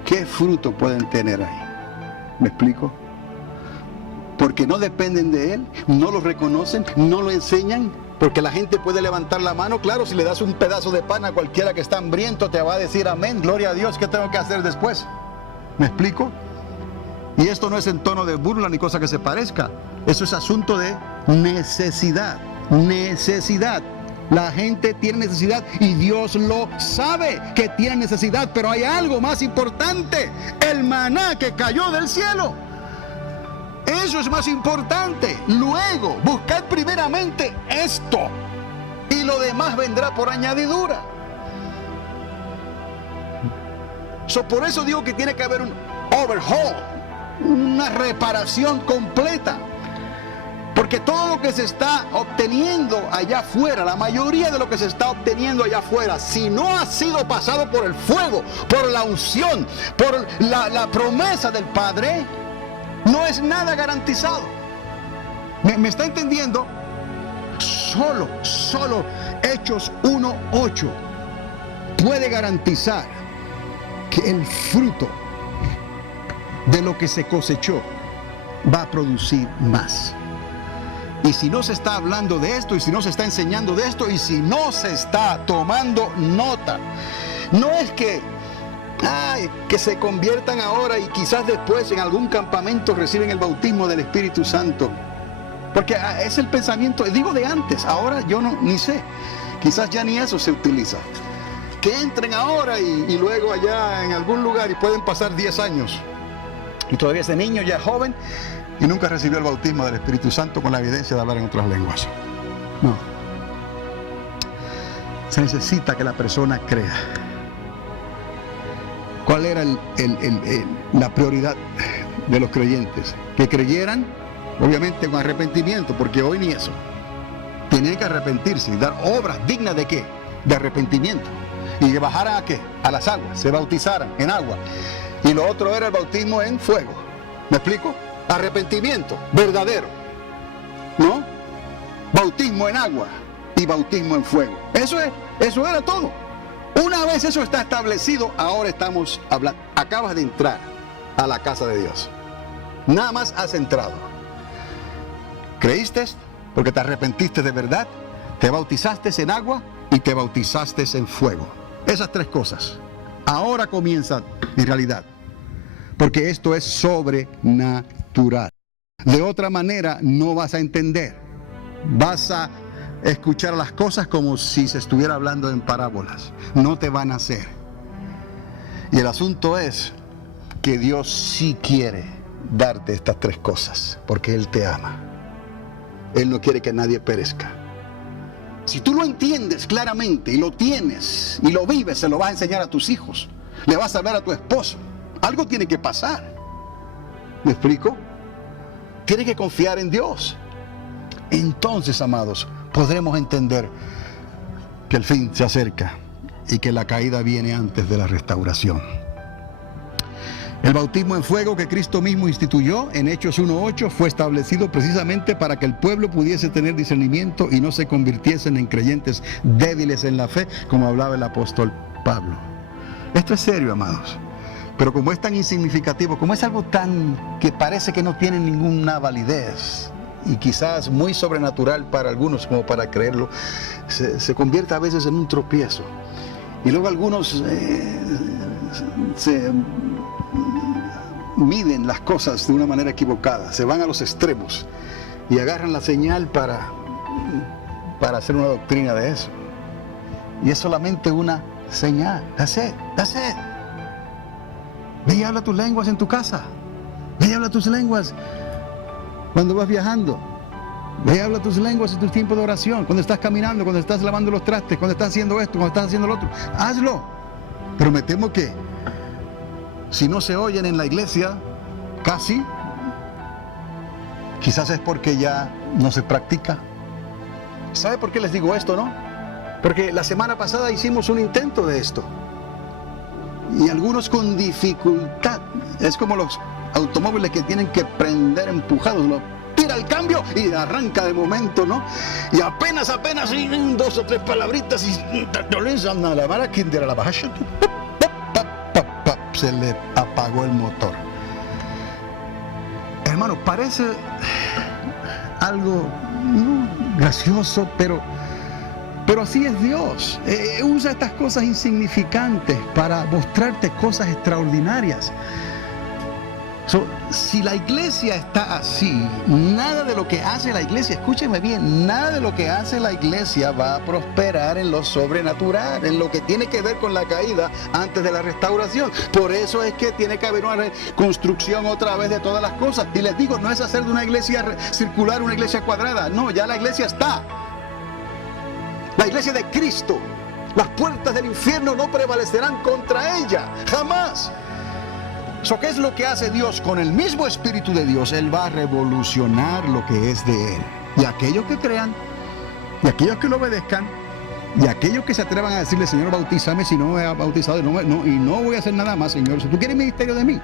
¿Qué fruto pueden tener ahí? ¿Me explico? Porque no dependen de Él, no lo reconocen, no lo enseñan. Porque la gente puede levantar la mano, claro, si le das un pedazo de pan a cualquiera que está hambriento, te va a decir amén, gloria a Dios, ¿qué tengo que hacer después? ¿Me explico? Y esto no es en tono de burla ni cosa que se parezca, eso es asunto de necesidad, necesidad. La gente tiene necesidad y Dios lo sabe que tiene necesidad, pero hay algo más importante, el maná que cayó del cielo. Eso es más importante. Luego, buscad primeramente esto y lo demás vendrá por añadidura. Por eso digo que tiene que haber un overhaul, una reparación completa. Porque todo lo que se está obteniendo allá afuera, la mayoría de lo que se está obteniendo allá afuera, si no ha sido pasado por el fuego, por la unción, por la promesa del Padre, no es nada garantizado. ¿Me está entendiendo? Solo Hechos 1:8 puede garantizar que el fruto de lo que se cosechó va a producir más. Y si no se está hablando de esto, y si no se está enseñando de esto, y si no se está tomando nota, no es que se conviertan ahora y quizás después en algún campamento reciben el bautismo del Espíritu Santo. Porque es el pensamiento, digo de antes, ahora yo ni sé, quizás ya ni eso se utiliza. Que entren ahora y luego allá en algún lugar y pueden pasar 10 años. Y todavía ese niño ya es joven y nunca recibió el bautismo del Espíritu Santo con la evidencia de hablar en otras lenguas. No. Se necesita que la persona crea. ¿Cuál era la prioridad de los creyentes? Que creyeran, obviamente con arrepentimiento, porque hoy ni eso. Tenían que arrepentirse y dar obras dignas de qué? De arrepentimiento. Y que bajaran a qué? A las aguas, se bautizaran en agua. Y lo otro era el bautismo en fuego. ¿Me explico? Arrepentimiento verdadero, ¿no? Bautismo en agua y bautismo en fuego. Eso era todo. Una vez eso está establecido, ahora estamos hablando. Acabas de entrar a la casa de Dios. Nada más has entrado. ¿Creíste? Porque te arrepentiste de verdad, te bautizaste en agua y te bautizaste en fuego. Esas tres cosas. Ahora comienza en realidad. Porque esto es sobrenatural. De otra manera no vas a entender. Vas a escuchar las cosas como si se estuviera hablando en parábolas. No te van a hacer. Y el asunto es que Dios sí quiere darte estas tres cosas, porque Él te ama. Él no quiere que nadie perezca. Si tú lo entiendes claramente y lo tienes y lo vives, se lo vas a enseñar a tus hijos, le vas a hablar a tu esposo. Algo tiene que pasar. ¿Me explico? Tienes que confiar en Dios. Entonces, amados, podremos entender que el fin se acerca y que la caída viene antes de la restauración. El bautismo en fuego que Cristo mismo instituyó en Hechos 1:8 fue establecido precisamente para que el pueblo pudiese tener discernimiento y no se convirtiesen en creyentes débiles en la fe, como hablaba el apóstol Pablo. Esto es serio, amados. Pero como es tan insignificativo, como es algo tan que parece que no tiene ninguna validez y quizás muy sobrenatural para algunos como para creerlo, se convierte a veces en un tropiezo. Y luego algunos se miden las cosas de una manera equivocada, se van a los extremos y agarran la señal para hacer una doctrina de eso. Y es solamente una señal. That's it. Ve y habla tus lenguas en tu casa. Ve y habla tus lenguas cuando vas viajando. Ve y habla tus lenguas en tu tiempo de oración. Cuando estás caminando, cuando estás lavando los trastes, cuando estás haciendo esto, cuando estás haciendo lo otro. Hazlo. Pero me temo que si no se oyen en la iglesia, casi, quizás es porque ya no se practica. ¿Sabe por qué les digo esto, no? Porque la semana pasada hicimos un intento de esto. Y algunos con dificultad. Es como los automóviles que tienen que prender empujados. Lo tira el cambio y arranca de momento, ¿no? Y apenas, y 2 o 3 palabritas y se le apagó el motor. Hermano, parece algo gracioso, pero así es Dios. Usa estas cosas insignificantes para mostrarte cosas extraordinarias. Si la iglesia está así, nada de lo que hace la iglesia, escúcheme bien, nada de lo que hace la iglesia va a prosperar en lo sobrenatural, en lo que tiene que ver con la caída antes de la restauración. Por eso es que tiene que haber una reconstrucción otra vez de todas las cosas. Y les digo, no es hacer de una iglesia circular una iglesia cuadrada, no, ya la iglesia está. La iglesia de Cristo, las puertas del infierno no prevalecerán contra ella, jamás. ¿Qué es lo que hace Dios? Con el mismo Espíritu de Dios, Él va a revolucionar lo que es de Él. Y aquellos que crean, y aquellos que lo obedezcan, y aquellos que se atrevan a decirle, Señor, bautízame, si no me he bautizado y no voy a hacer nada más, Señor. Si tú quieres ministerio de mí,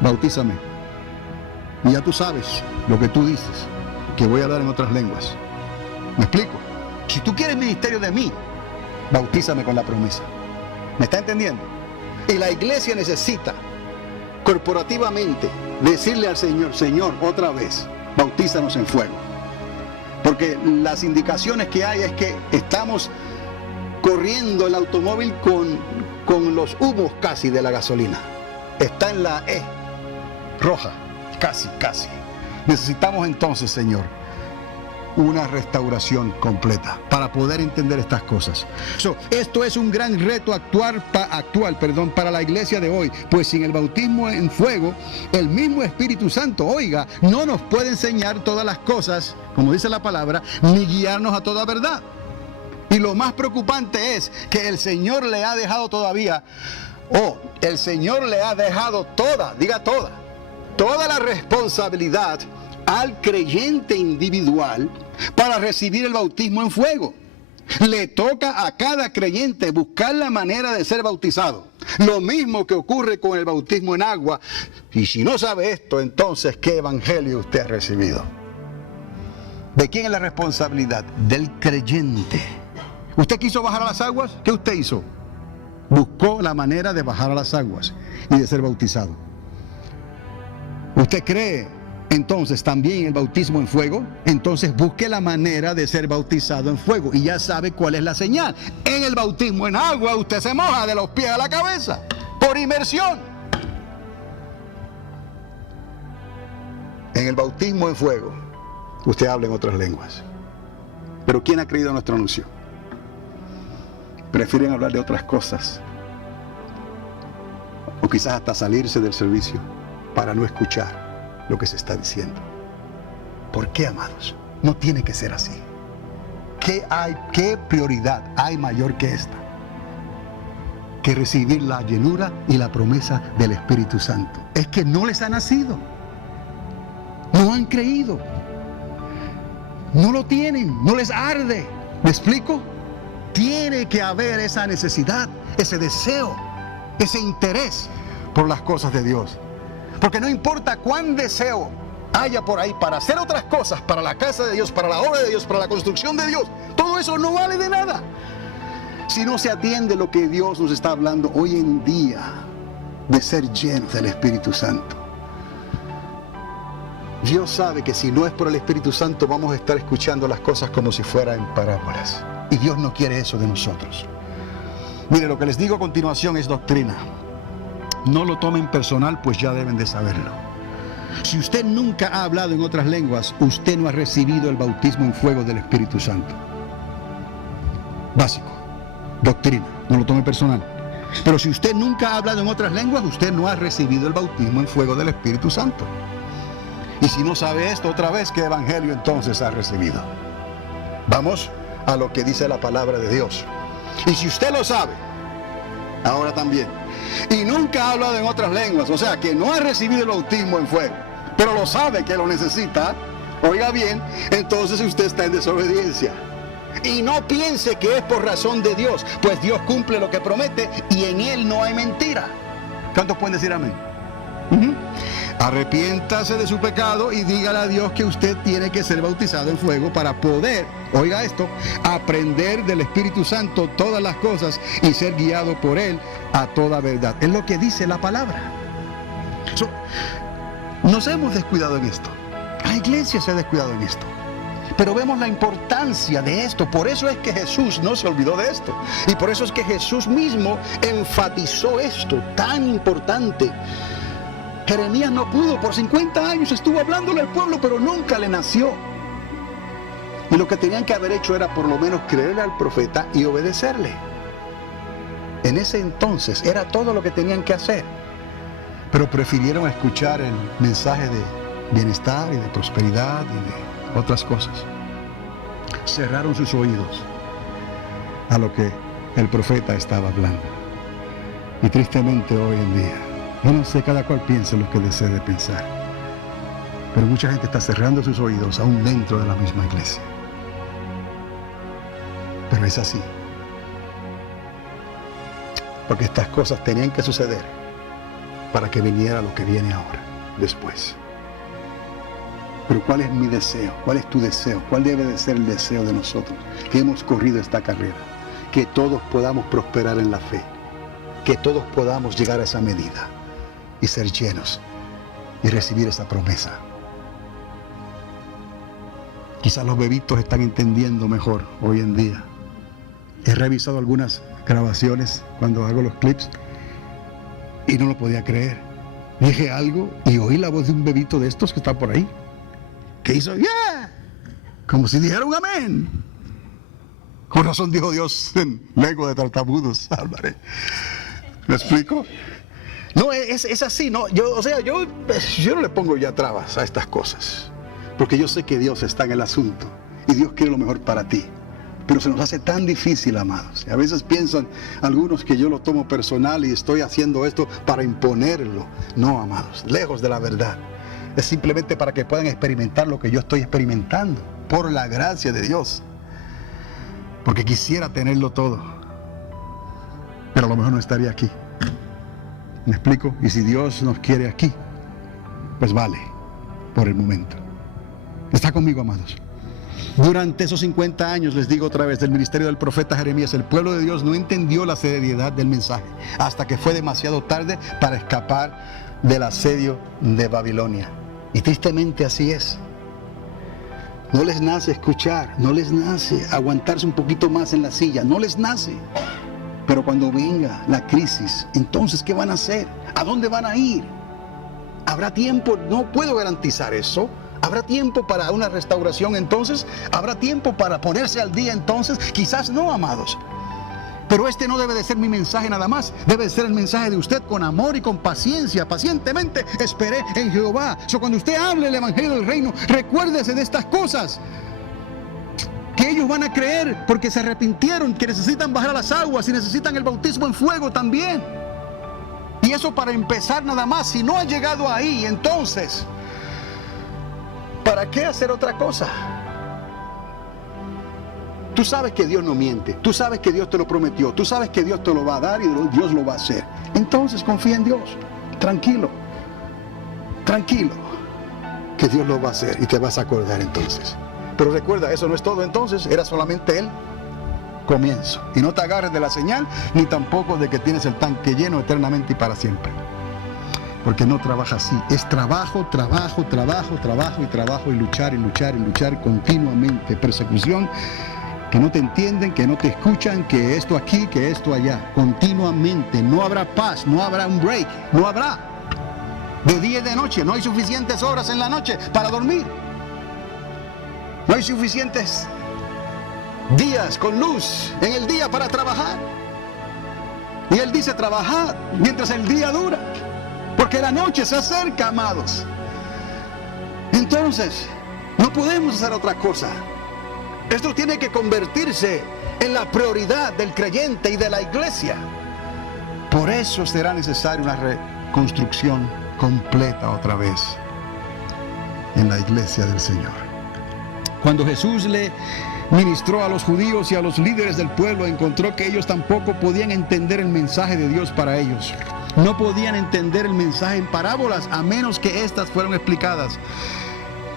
bautízame. Y ya tú sabes lo que tú dices, que voy a hablar en otras lenguas. ¿Me explico? Si tú quieres ministerio de mí, bautízame con la promesa. ¿Me está entendiendo? Y la iglesia necesita corporativamente decirle al Señor, Señor, otra vez, bautízanos en fuego. Porque las indicaciones que hay es que estamos corriendo el automóvil con los humos casi de la gasolina. Está en la E roja, casi. Necesitamos entonces, Señor, una restauración completa para poder entender estas cosas. Esto es un gran reto actual para la iglesia de hoy, pues sin el bautismo en fuego, el mismo Espíritu Santo, oiga, no nos puede enseñar todas las cosas, como dice la palabra, ni guiarnos a toda verdad. Y lo más preocupante es que el Señor le ha dejado todavía, el Señor le ha dejado toda la responsabilidad al creyente individual para recibir el bautismo en fuego. Le toca a cada creyente buscar la manera de ser bautizado. Lo mismo que ocurre con el bautismo en agua. Y si no sabe esto, entonces, ¿qué evangelio usted ha recibido? ¿De quién es la responsabilidad? Del creyente. ¿Usted quiso bajar a las aguas? ¿Qué usted hizo? Buscó la manera de bajar a las aguas y de ser bautizado. ¿Usted cree entonces también el bautismo en fuego? Entonces busque la manera de ser bautizado en fuego y ya sabe cuál es la señal. En el bautismo en agua usted se moja de los pies a la cabeza por inmersión. En el bautismo en fuego usted habla en otras lenguas. Pero ¿quién ha creído en nuestro anuncio? Prefieren hablar de otras cosas o quizás hasta salirse del servicio para no escuchar lo que se está diciendo. ¿Por qué, amados? No tiene que ser así. ¿Qué prioridad hay mayor que esta? Que recibir la llenura y la promesa del Espíritu Santo. Es que no les ha nacido. No han creído. No lo tienen. No les arde. ¿Me explico? Tiene que haber esa necesidad, ese deseo, ese interés por las cosas de Dios. Porque no importa cuán deseo haya por ahí para hacer otras cosas, para la casa de Dios, para la obra de Dios, para la construcción de Dios, todo eso no vale de nada si no se atiende lo que Dios nos está hablando hoy en día, de ser llenos del Espíritu Santo. Dios sabe que si no es por el Espíritu Santo vamos a estar escuchando las cosas como si fueran parábolas, y Dios no quiere eso de nosotros. Mire, lo que les digo a continuación es doctrina. No lo tomen personal, pues ya deben de saberlo. Si usted nunca ha hablado en otras lenguas, usted no ha recibido el bautismo en fuego del Espíritu Santo. Básico, doctrina, no lo tome personal. Pero si usted nunca ha hablado en otras lenguas, usted no ha recibido el bautismo en fuego del Espíritu Santo. Y si no sabe esto otra vez, ¿qué evangelio entonces ha recibido? Vamos a lo que dice la palabra de Dios. Y si usted lo sabe, ahora también, y nunca ha hablado en otras lenguas, o sea que no ha recibido el bautismo en fuego, pero lo sabe que lo necesita, oiga bien, entonces usted está en desobediencia. Y no piense que es por razón de Dios, pues Dios cumple lo que promete y en Él no hay mentira. ¿Cuántos pueden decir amén? Arrepiéntase de su pecado y dígale a Dios que usted tiene que ser bautizado en fuego para poder, oiga esto, aprender del Espíritu Santo todas las cosas y ser guiado por Él a toda verdad. Es lo que dice la palabra. Nos hemos descuidado en esto. La iglesia se ha descuidado en esto. Pero vemos la importancia de esto. Por eso es que Jesús no se olvidó de esto. Y por eso es que Jesús mismo enfatizó esto tan importante. Jeremías no pudo, por 50 años estuvo hablándole al pueblo, pero nunca le nació. Y lo que tenían que haber hecho era por lo menos creerle al profeta y obedecerle. En ese entonces era todo lo que tenían que hacer. Pero prefirieron escuchar el mensaje de bienestar y de prosperidad y de otras cosas. Cerraron sus oídos a lo que el profeta estaba hablando. Y tristemente hoy en día, yo no sé, cada cual piensa lo que desee de pensar, pero mucha gente está cerrando sus oídos aún dentro de la misma iglesia. Pero es así, porque estas cosas tenían que suceder para que viniera lo que viene ahora, después. Pero ¿cuál es mi deseo? ¿Cuál es tu deseo? ¿Cuál debe de ser el deseo de nosotros que hemos corrido esta carrera? Que todos podamos prosperar en la fe, que todos podamos llegar a esa medida y ser llenos y recibir esa promesa. Quizás los bebitos están entendiendo mejor hoy en día. He revisado algunas grabaciones cuando hago los clips y no lo podía creer. Dije algo y oí la voz de un bebito de estos que está por ahí, que hizo ¡yeah! Como si dijera un amén. Con razón dijo Dios en lengua de tartamudos, Álvarez. ¿Me explico? No, es así, ¿no? Yo no le pongo ya trabas a estas cosas, porque yo sé que Dios está en el asunto y Dios quiere lo mejor para ti. Pero se nos hace tan difícil, amados. Y a veces piensan algunos que yo lo tomo personal y estoy haciendo esto para imponerlo. No, amados, lejos de la verdad. Es simplemente para que puedan experimentar lo que yo estoy experimentando, por la gracia de Dios. Porque quisiera tenerlo todo, pero a lo mejor no estaría aquí. ¿Me explico? Y si Dios nos quiere aquí, pues vale, por el momento. ¿Está conmigo, amados? Durante esos 50 años, les digo otra vez, del ministerio del profeta Jeremías, el pueblo de Dios no entendió la seriedad del mensaje, hasta que fue demasiado tarde para escapar del asedio de Babilonia. Y tristemente así es. No les nace escuchar, no les nace aguantarse un poquito más en la silla, no les nace. Pero cuando venga la crisis, entonces, ¿qué van a hacer? ¿A dónde van a ir? ¿Habrá tiempo? No puedo garantizar eso. ¿Habrá tiempo para una restauración entonces? ¿Habrá tiempo para ponerse al día entonces? Quizás no, amados. Pero este no debe de ser mi mensaje nada más. Debe de ser el mensaje de usted con amor y con paciencia. Pacientemente esperé en Jehová. Cuando usted hable el evangelio del reino, recuérdese de estas cosas. Que ellos van a creer porque se arrepintieron, que necesitan bajar a las aguas y necesitan el bautismo en fuego también. Y eso para empezar nada más. Si no ha llegado ahí, entonces, ¿para qué hacer otra cosa? Tú sabes que Dios no miente, tú sabes que Dios te lo prometió, tú sabes que Dios te lo va a dar y Dios lo va a hacer. Entonces confía en Dios, tranquilo, tranquilo, que Dios lo va a hacer y te vas a acordar entonces. Pero recuerda, eso no es todo entonces, era solamente el comienzo. Y no te agarres de la señal, ni tampoco de que tienes el tanque lleno eternamente y para siempre. Porque no trabaja así, es trabajo, trabajo, trabajo, trabajo y trabajo, y luchar y luchar y luchar continuamente, persecución, que no te entienden, que no te escuchan, que esto aquí, que esto allá, continuamente. No habrá paz, no habrá un break, no habrá. de día y de noche. No hay suficientes horas en la noche para dormir. No hay suficientes días con luz en el día para trabajar. Y Él dice: trabajad mientras el día dura, porque la noche se acerca, amados. Entonces, no podemos hacer otra cosa. Esto tiene que convertirse en la prioridad del creyente y de la iglesia. Por eso será necesaria una reconstrucción completa otra vez en la iglesia del Señor. Cuando Jesús le ministró a los judíos y a los líderes del pueblo, encontró que ellos tampoco podían entender el mensaje de Dios para ellos. No podían entender el mensaje en parábolas a menos que éstas fueran explicadas.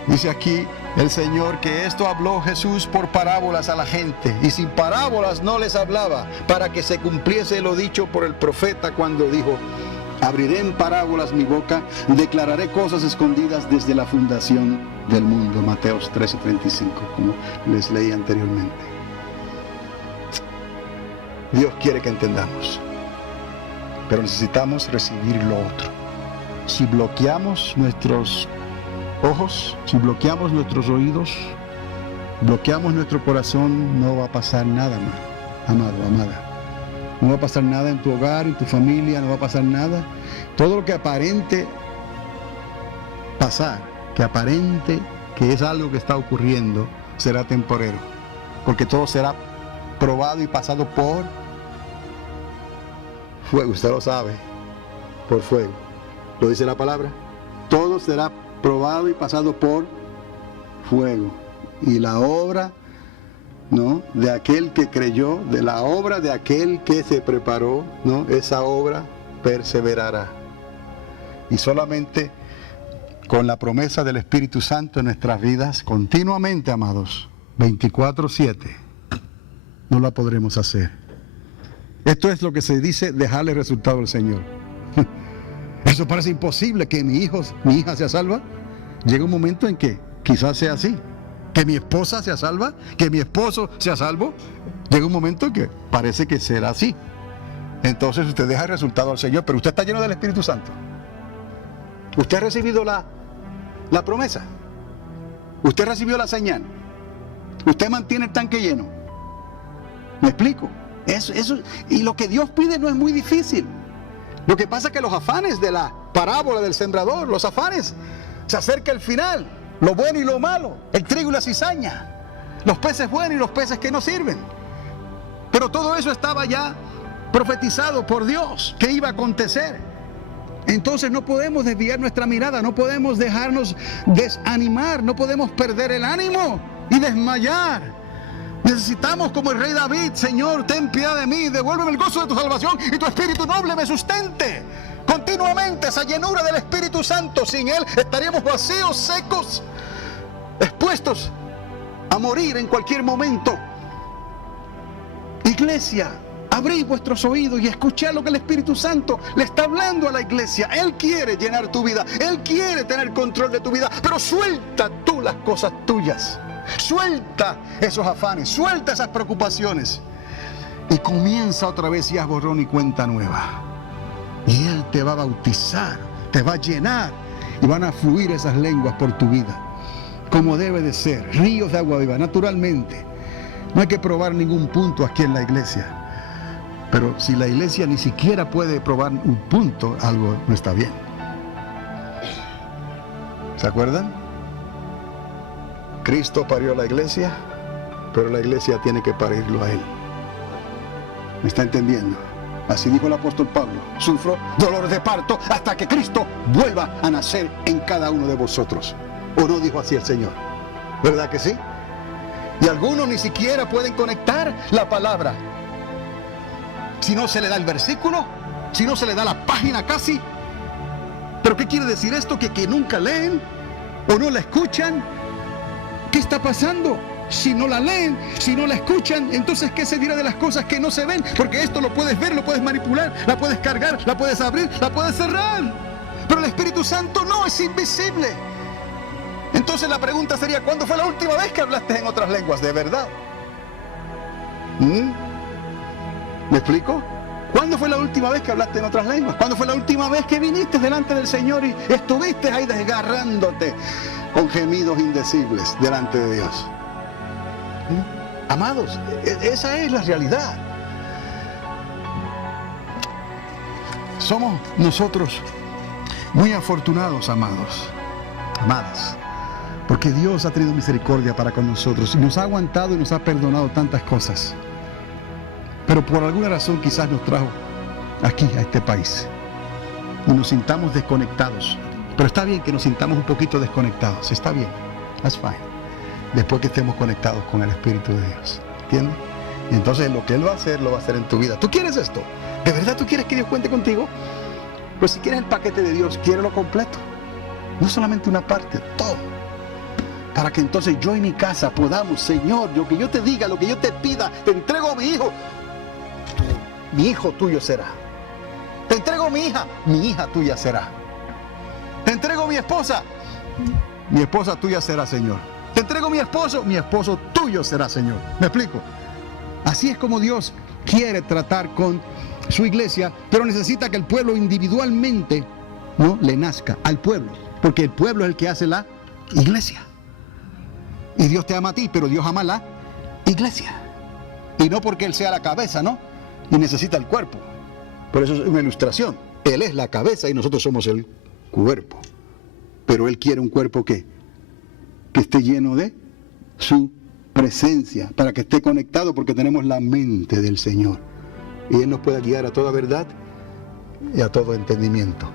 Dice aquí el Señor que esto habló Jesús por parábolas a la gente, y sin parábolas no les hablaba, para que se cumpliese lo dicho por el profeta cuando dijo: abriré en parábolas mi boca, declararé cosas escondidas desde la fundación del mundo. Mateos 13:35, como les leí anteriormente. Dios quiere que entendamos, pero necesitamos recibir lo otro. Si bloqueamos nuestros ojos, si bloqueamos nuestros oídos, bloqueamos nuestro corazón, no va a pasar nada más, amado, amada. No va a pasar nada en tu hogar, en tu familia, no va a pasar nada. Todo lo que aparente pasar, que aparente que es algo que está ocurriendo, será temporero, porque todo será probado y pasado por fuego. Usted lo sabe, por fuego. Lo dice la palabra. Todo será probado y pasado por fuego. Y la obra, ¿no?, de aquel que creyó, de la obra de aquel que se preparó, ¿no?, esa obra perseverará. Y solamente con la promesa del Espíritu Santo en nuestras vidas, continuamente, amados, 24/7, no la podremos hacer. Esto es lo que se dice dejarle resultado al Señor. Eso parece imposible, que mi hija sea salva. Llega un momento en que quizás sea así. Que mi esposa sea salva, que mi esposo sea salvo. Llega un momento en que parece que será así. Entonces usted deja el resultado al Señor, pero usted está lleno del Espíritu Santo. Usted ha recibido la promesa. Usted recibió la señal. Usted mantiene el tanque lleno. ¿Me explico? Eso, y lo que Dios pide no es muy difícil. Lo que pasa es que los afanes de la parábola del sembrador, los afanes, se acerca el final, lo bueno y lo malo, el trigo y la cizaña, los peces buenos y los peces que no sirven. Pero todo eso estaba ya profetizado por Dios que iba a acontecer. Entonces no podemos desviar nuestra mirada, no podemos dejarnos desanimar, no podemos perder el ánimo y desmayar. Necesitamos, como el rey David: Señor, ten piedad de mí, devuélveme el gozo de tu salvación y tu espíritu noble me sustente. Continuamente esa llenura del Espíritu Santo. Sin Él estaríamos vacíos, secos, expuestos a morir en cualquier momento. Iglesia, abrid vuestros oídos y escuchad lo que el Espíritu Santo le está hablando a la iglesia. Él quiere llenar tu vida, Él quiere tener control de tu vida, pero suelta tú las cosas tuyas. Suelta esos afanes, suelta esas preocupaciones y comienza otra vez y haz borrón y cuenta nueva. Y Él te va a bautizar, te va a llenar y van a fluir esas lenguas por tu vida, como debe de ser, ríos de agua viva, naturalmente. No hay que probar ningún punto aquí en la iglesia, pero si la iglesia ni siquiera puede probar un punto, algo no está bien. ¿Se acuerdan? Cristo parió a la iglesia, pero la iglesia tiene que parirlo a Él. ¿Me está entendiendo? Así dijo el apóstol Pablo: sufro dolores de parto hasta que Cristo vuelva a nacer en cada uno de vosotros. ¿O no dijo así el Señor? ¿Verdad que sí? Y algunos ni siquiera pueden conectar la palabra. Si no se le da el versículo, si no se le da la página casi. ¿Pero qué quiere decir esto? Que nunca leen o no la escuchan. ¿Qué está pasando? Si no la leen, si no la escuchan, entonces ¿qué se dirá de las cosas que no se ven? Porque esto lo puedes ver, lo puedes manipular, la puedes cargar, la puedes abrir, la puedes cerrar. Pero el Espíritu Santo no, es invisible. Entonces la pregunta sería: ¿cuándo fue la última vez que hablaste en otras lenguas? ¿De verdad? ¿Me explico? ¿Cuándo fue la última vez que hablaste en otras lenguas? ¿Cuándo fue la última vez que viniste delante del Señor y estuviste ahí desgarrándote con gemidos indecibles delante de Dios? Amados, esa es la realidad. Somos nosotros muy afortunados, amados, amadas, porque Dios ha tenido misericordia para con nosotros y nos ha aguantado y nos ha perdonado tantas cosas. Pero por alguna razón quizás nos trajo aquí, a este país, y nos sintamos desconectados. Pero está bien que nos sintamos un poquito desconectados, está bien, that's fine. Después que estemos conectados con el Espíritu de Dios, ¿entiendes? Y entonces lo que Él va a hacer, lo va a hacer en tu vida. ¿Tú quieres esto? ¿De verdad tú quieres que Dios cuente contigo? Pues si quieres el paquete de Dios, quiérelo completo. No solamente una parte, todo. Para que entonces yo y mi casa podamos, Señor, lo que yo te diga, lo que yo te pida, te entrego a mi hijo. Mi hijo tuyo será. Te entrego a mi hija tuya será. Te entrego a mi esposa tuya será, Señor. Te entrego a mi esposo tuyo será, Señor. ¿Me explico? Así es como Dios quiere tratar con su iglesia, pero necesita que el pueblo individualmente, ¿no?, le nazca al pueblo, porque el pueblo es el que hace la iglesia. Y Dios te ama a ti, pero Dios ama a la iglesia. Y no porque Él sea la cabeza, ¿no?, y necesita el cuerpo. Por eso es una ilustración. Él es la cabeza y nosotros somos el cuerpo. Pero Él quiere un cuerpo que esté lleno de su presencia, para que esté conectado, porque tenemos la mente del Señor. Y Él nos puede guiar a toda verdad y a todo entendimiento.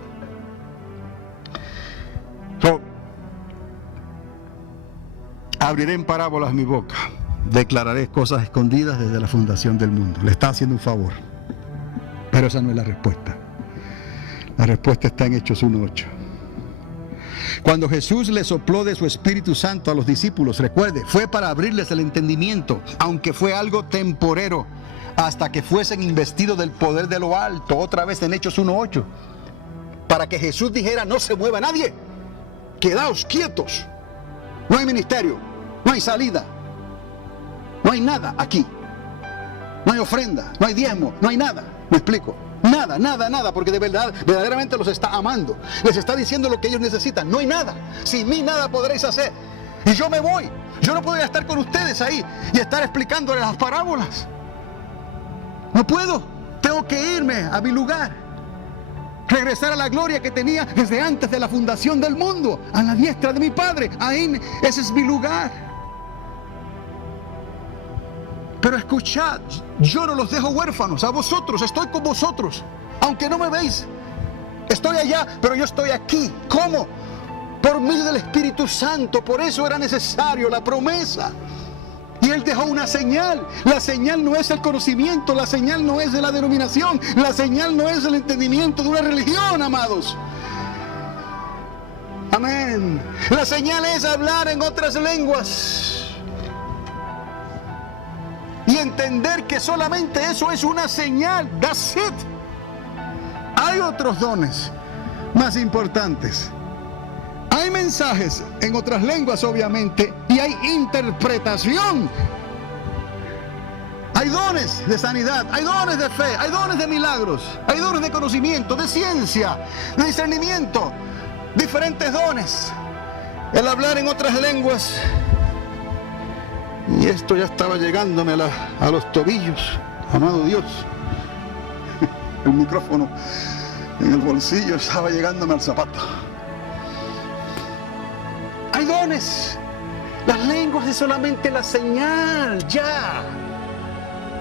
Abriré en parábolas mi boca, declararé cosas escondidas desde la fundación del mundo. Le está haciendo un favor, pero esa no es la respuesta. La respuesta está en Hechos 1:8. Cuando Jesús le sopló de su Espíritu Santo a los discípulos, recuerde, fue para abrirles el entendimiento, aunque fue algo temporero, hasta que fuesen investidos del poder de lo alto, otra vez en Hechos 1:8, para que Jesús dijera: no se mueva nadie, quedaos quietos, no hay ministerio, no hay salida, no hay nada aquí, no hay ofrenda, no hay diezmo, no hay nada. ¿Me explico? Nada, nada, nada, porque de verdad, verdaderamente los está amando, les está diciendo lo que ellos necesitan. No hay nada, sin mí nada podréis hacer, y yo me voy. Yo no puedo estar con ustedes ahí y estar explicándoles las parábolas. No puedo, tengo que irme a mi lugar, regresar a la gloria que tenía desde antes de la fundación del mundo, a la diestra de mi Padre. Ahí, ese es mi lugar. Pero escuchad, yo no los dejo huérfanos, a vosotros, estoy con vosotros. Aunque no me veis, estoy allá, pero yo estoy aquí. ¿Cómo? Por medio del Espíritu Santo. Por eso era necesario la promesa. Y Él dejó una señal. La señal no es el conocimiento, la señal no es de la denominación, la señal no es el entendimiento de una religión, amados. Amén. La señal es hablar en otras lenguas y entender que solamente eso es una señal. That's it. Hay otros dones más importantes. Hay mensajes en otras lenguas, obviamente, y hay interpretación. Hay dones de sanidad, hay dones de fe, hay dones de milagros, hay dones de conocimiento, de ciencia, de discernimiento, diferentes dones. El hablar en otras lenguas. Y esto ya estaba llegándome a los tobillos, amado Dios. El micrófono en el bolsillo estaba llegándome al zapato. Hay dones. Las lenguas es solamente la señal, ya.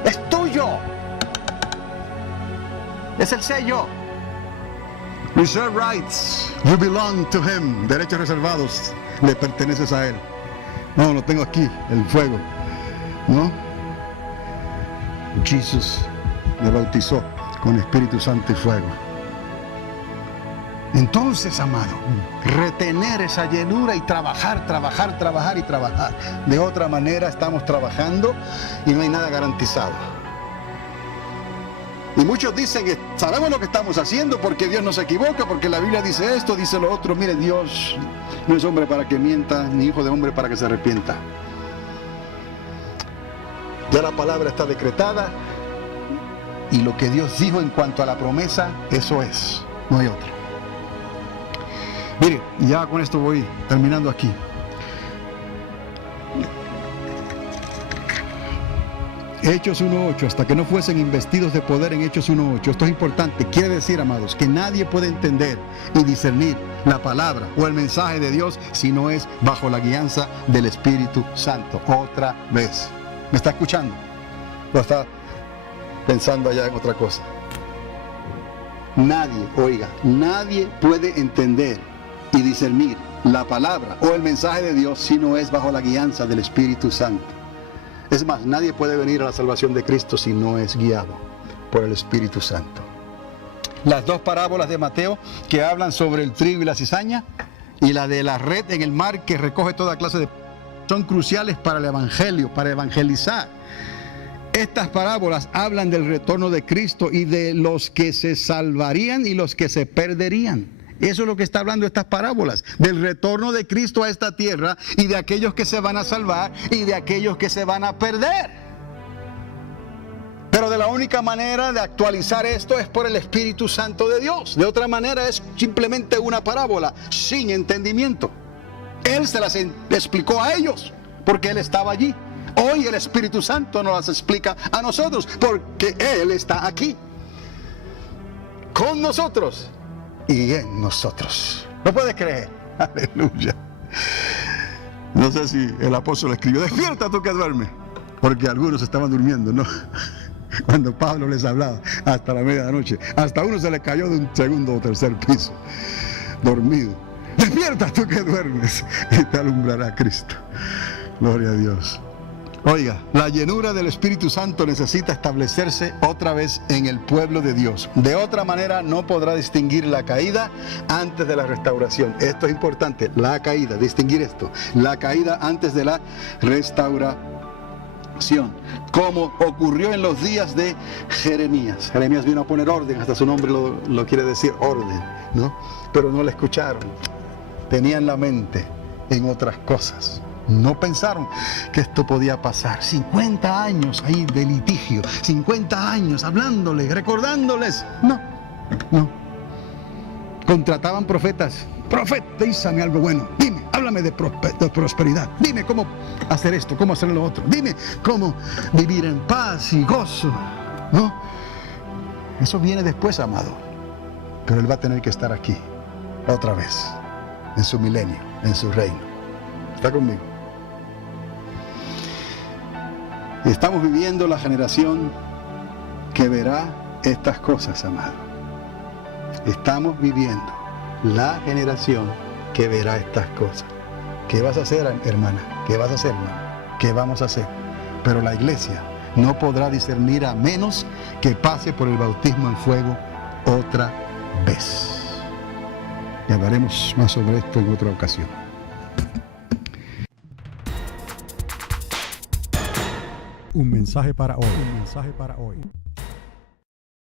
Es tuyo. Es el sello. Reserve rights. You belong to Him. Derechos reservados. Le perteneces a Él. No, lo tengo aquí, el fuego, ¿no? Jesús me bautizó con Espíritu Santo y fuego. Entonces, amado, retener esa llenura y trabajar, trabajar, trabajar y trabajar. De otra manera estamos trabajando y no hay nada garantizado. Y muchos dicen que sabemos lo que estamos haciendo porque Dios no se equivoca, porque la Biblia dice esto, dice lo otro. Mire, Dios no es hombre para que mienta, ni hijo de hombre para que se arrepienta. Ya la palabra está decretada y lo que Dios dijo en cuanto a la promesa, eso es, no hay otro. Mire, ya con esto voy terminando aquí. Hechos 1.8, hasta que no fuesen investidos de poder en Hechos 1.8. Esto es importante. Quiere decir, amados, que nadie puede entender y discernir la palabra o el mensaje de Dios si no es bajo la guianza del Espíritu Santo. Otra vez. ¿Me está escuchando? ¿O está pensando allá en otra cosa? Nadie, oiga, nadie puede entender y discernir la palabra o el mensaje de Dios si no es bajo la guianza del Espíritu Santo. Es más, nadie puede venir a la salvación de Cristo si no es guiado por el Espíritu Santo. Las dos parábolas de Mateo que hablan sobre el trigo y la cizaña y la de la red en el mar que recoge toda clase de... son cruciales para el evangelio, para evangelizar. Estas parábolas hablan del retorno de Cristo y de los que se salvarían y los que se perderían. Eso es lo que está hablando estas parábolas, del retorno de Cristo a esta tierra y de aquellos que se van a salvar y de aquellos que se van a perder. Pero de la única manera de actualizar esto es por el Espíritu Santo de Dios. De otra manera es simplemente una parábola sin entendimiento. Él se las explicó a ellos porque Él estaba allí. Hoy el Espíritu Santo nos las explica a nosotros porque Él está aquí con nosotros y en nosotros. ¿No puedes creer? Aleluya. No sé si el apóstol escribió: despierta tú que duermes, porque algunos estaban durmiendo, ¿no? Cuando Pablo les hablaba hasta la medianoche, hasta uno se le cayó de un segundo o tercer piso, dormido. Despierta tú que duermes y te alumbrará Cristo. Gloria a Dios. Oiga, la llenura del Espíritu Santo necesita establecerse otra vez en el pueblo de Dios. De otra manera no podrá distinguir la caída antes de la restauración. Esto es importante, la caída, distinguir esto. La caída antes de la restauración. Como ocurrió en los días de Jeremías. Jeremías vino a poner orden, hasta su nombre lo quiere decir, orden, ¿no? Pero no le escucharon. Tenían la mente en otras cosas. No pensaron que esto podía pasar. 50 años ahí de litigio, 50 años hablándoles, recordándoles. No. Contrataban profetas. Profetízame algo bueno. Dime, háblame de prosperidad. Dime cómo hacer esto, cómo hacer lo otro. Dime cómo vivir en paz y gozo. ¿No? Eso viene después, amado. Pero Él va a tener que estar aquí, otra vez, en su milenio, en su reino. ¿Está conmigo? Estamos viviendo la generación que verá estas cosas, amado. Estamos viviendo la generación que verá estas cosas. ¿Qué vas a hacer, hermana? ¿Qué vas a hacer, hermano? ¿Qué vamos a hacer? Pero la iglesia no podrá discernir a menos que pase por el bautismo en fuego otra vez. Y hablaremos más sobre esto en otra ocasión. Un mensaje para hoy.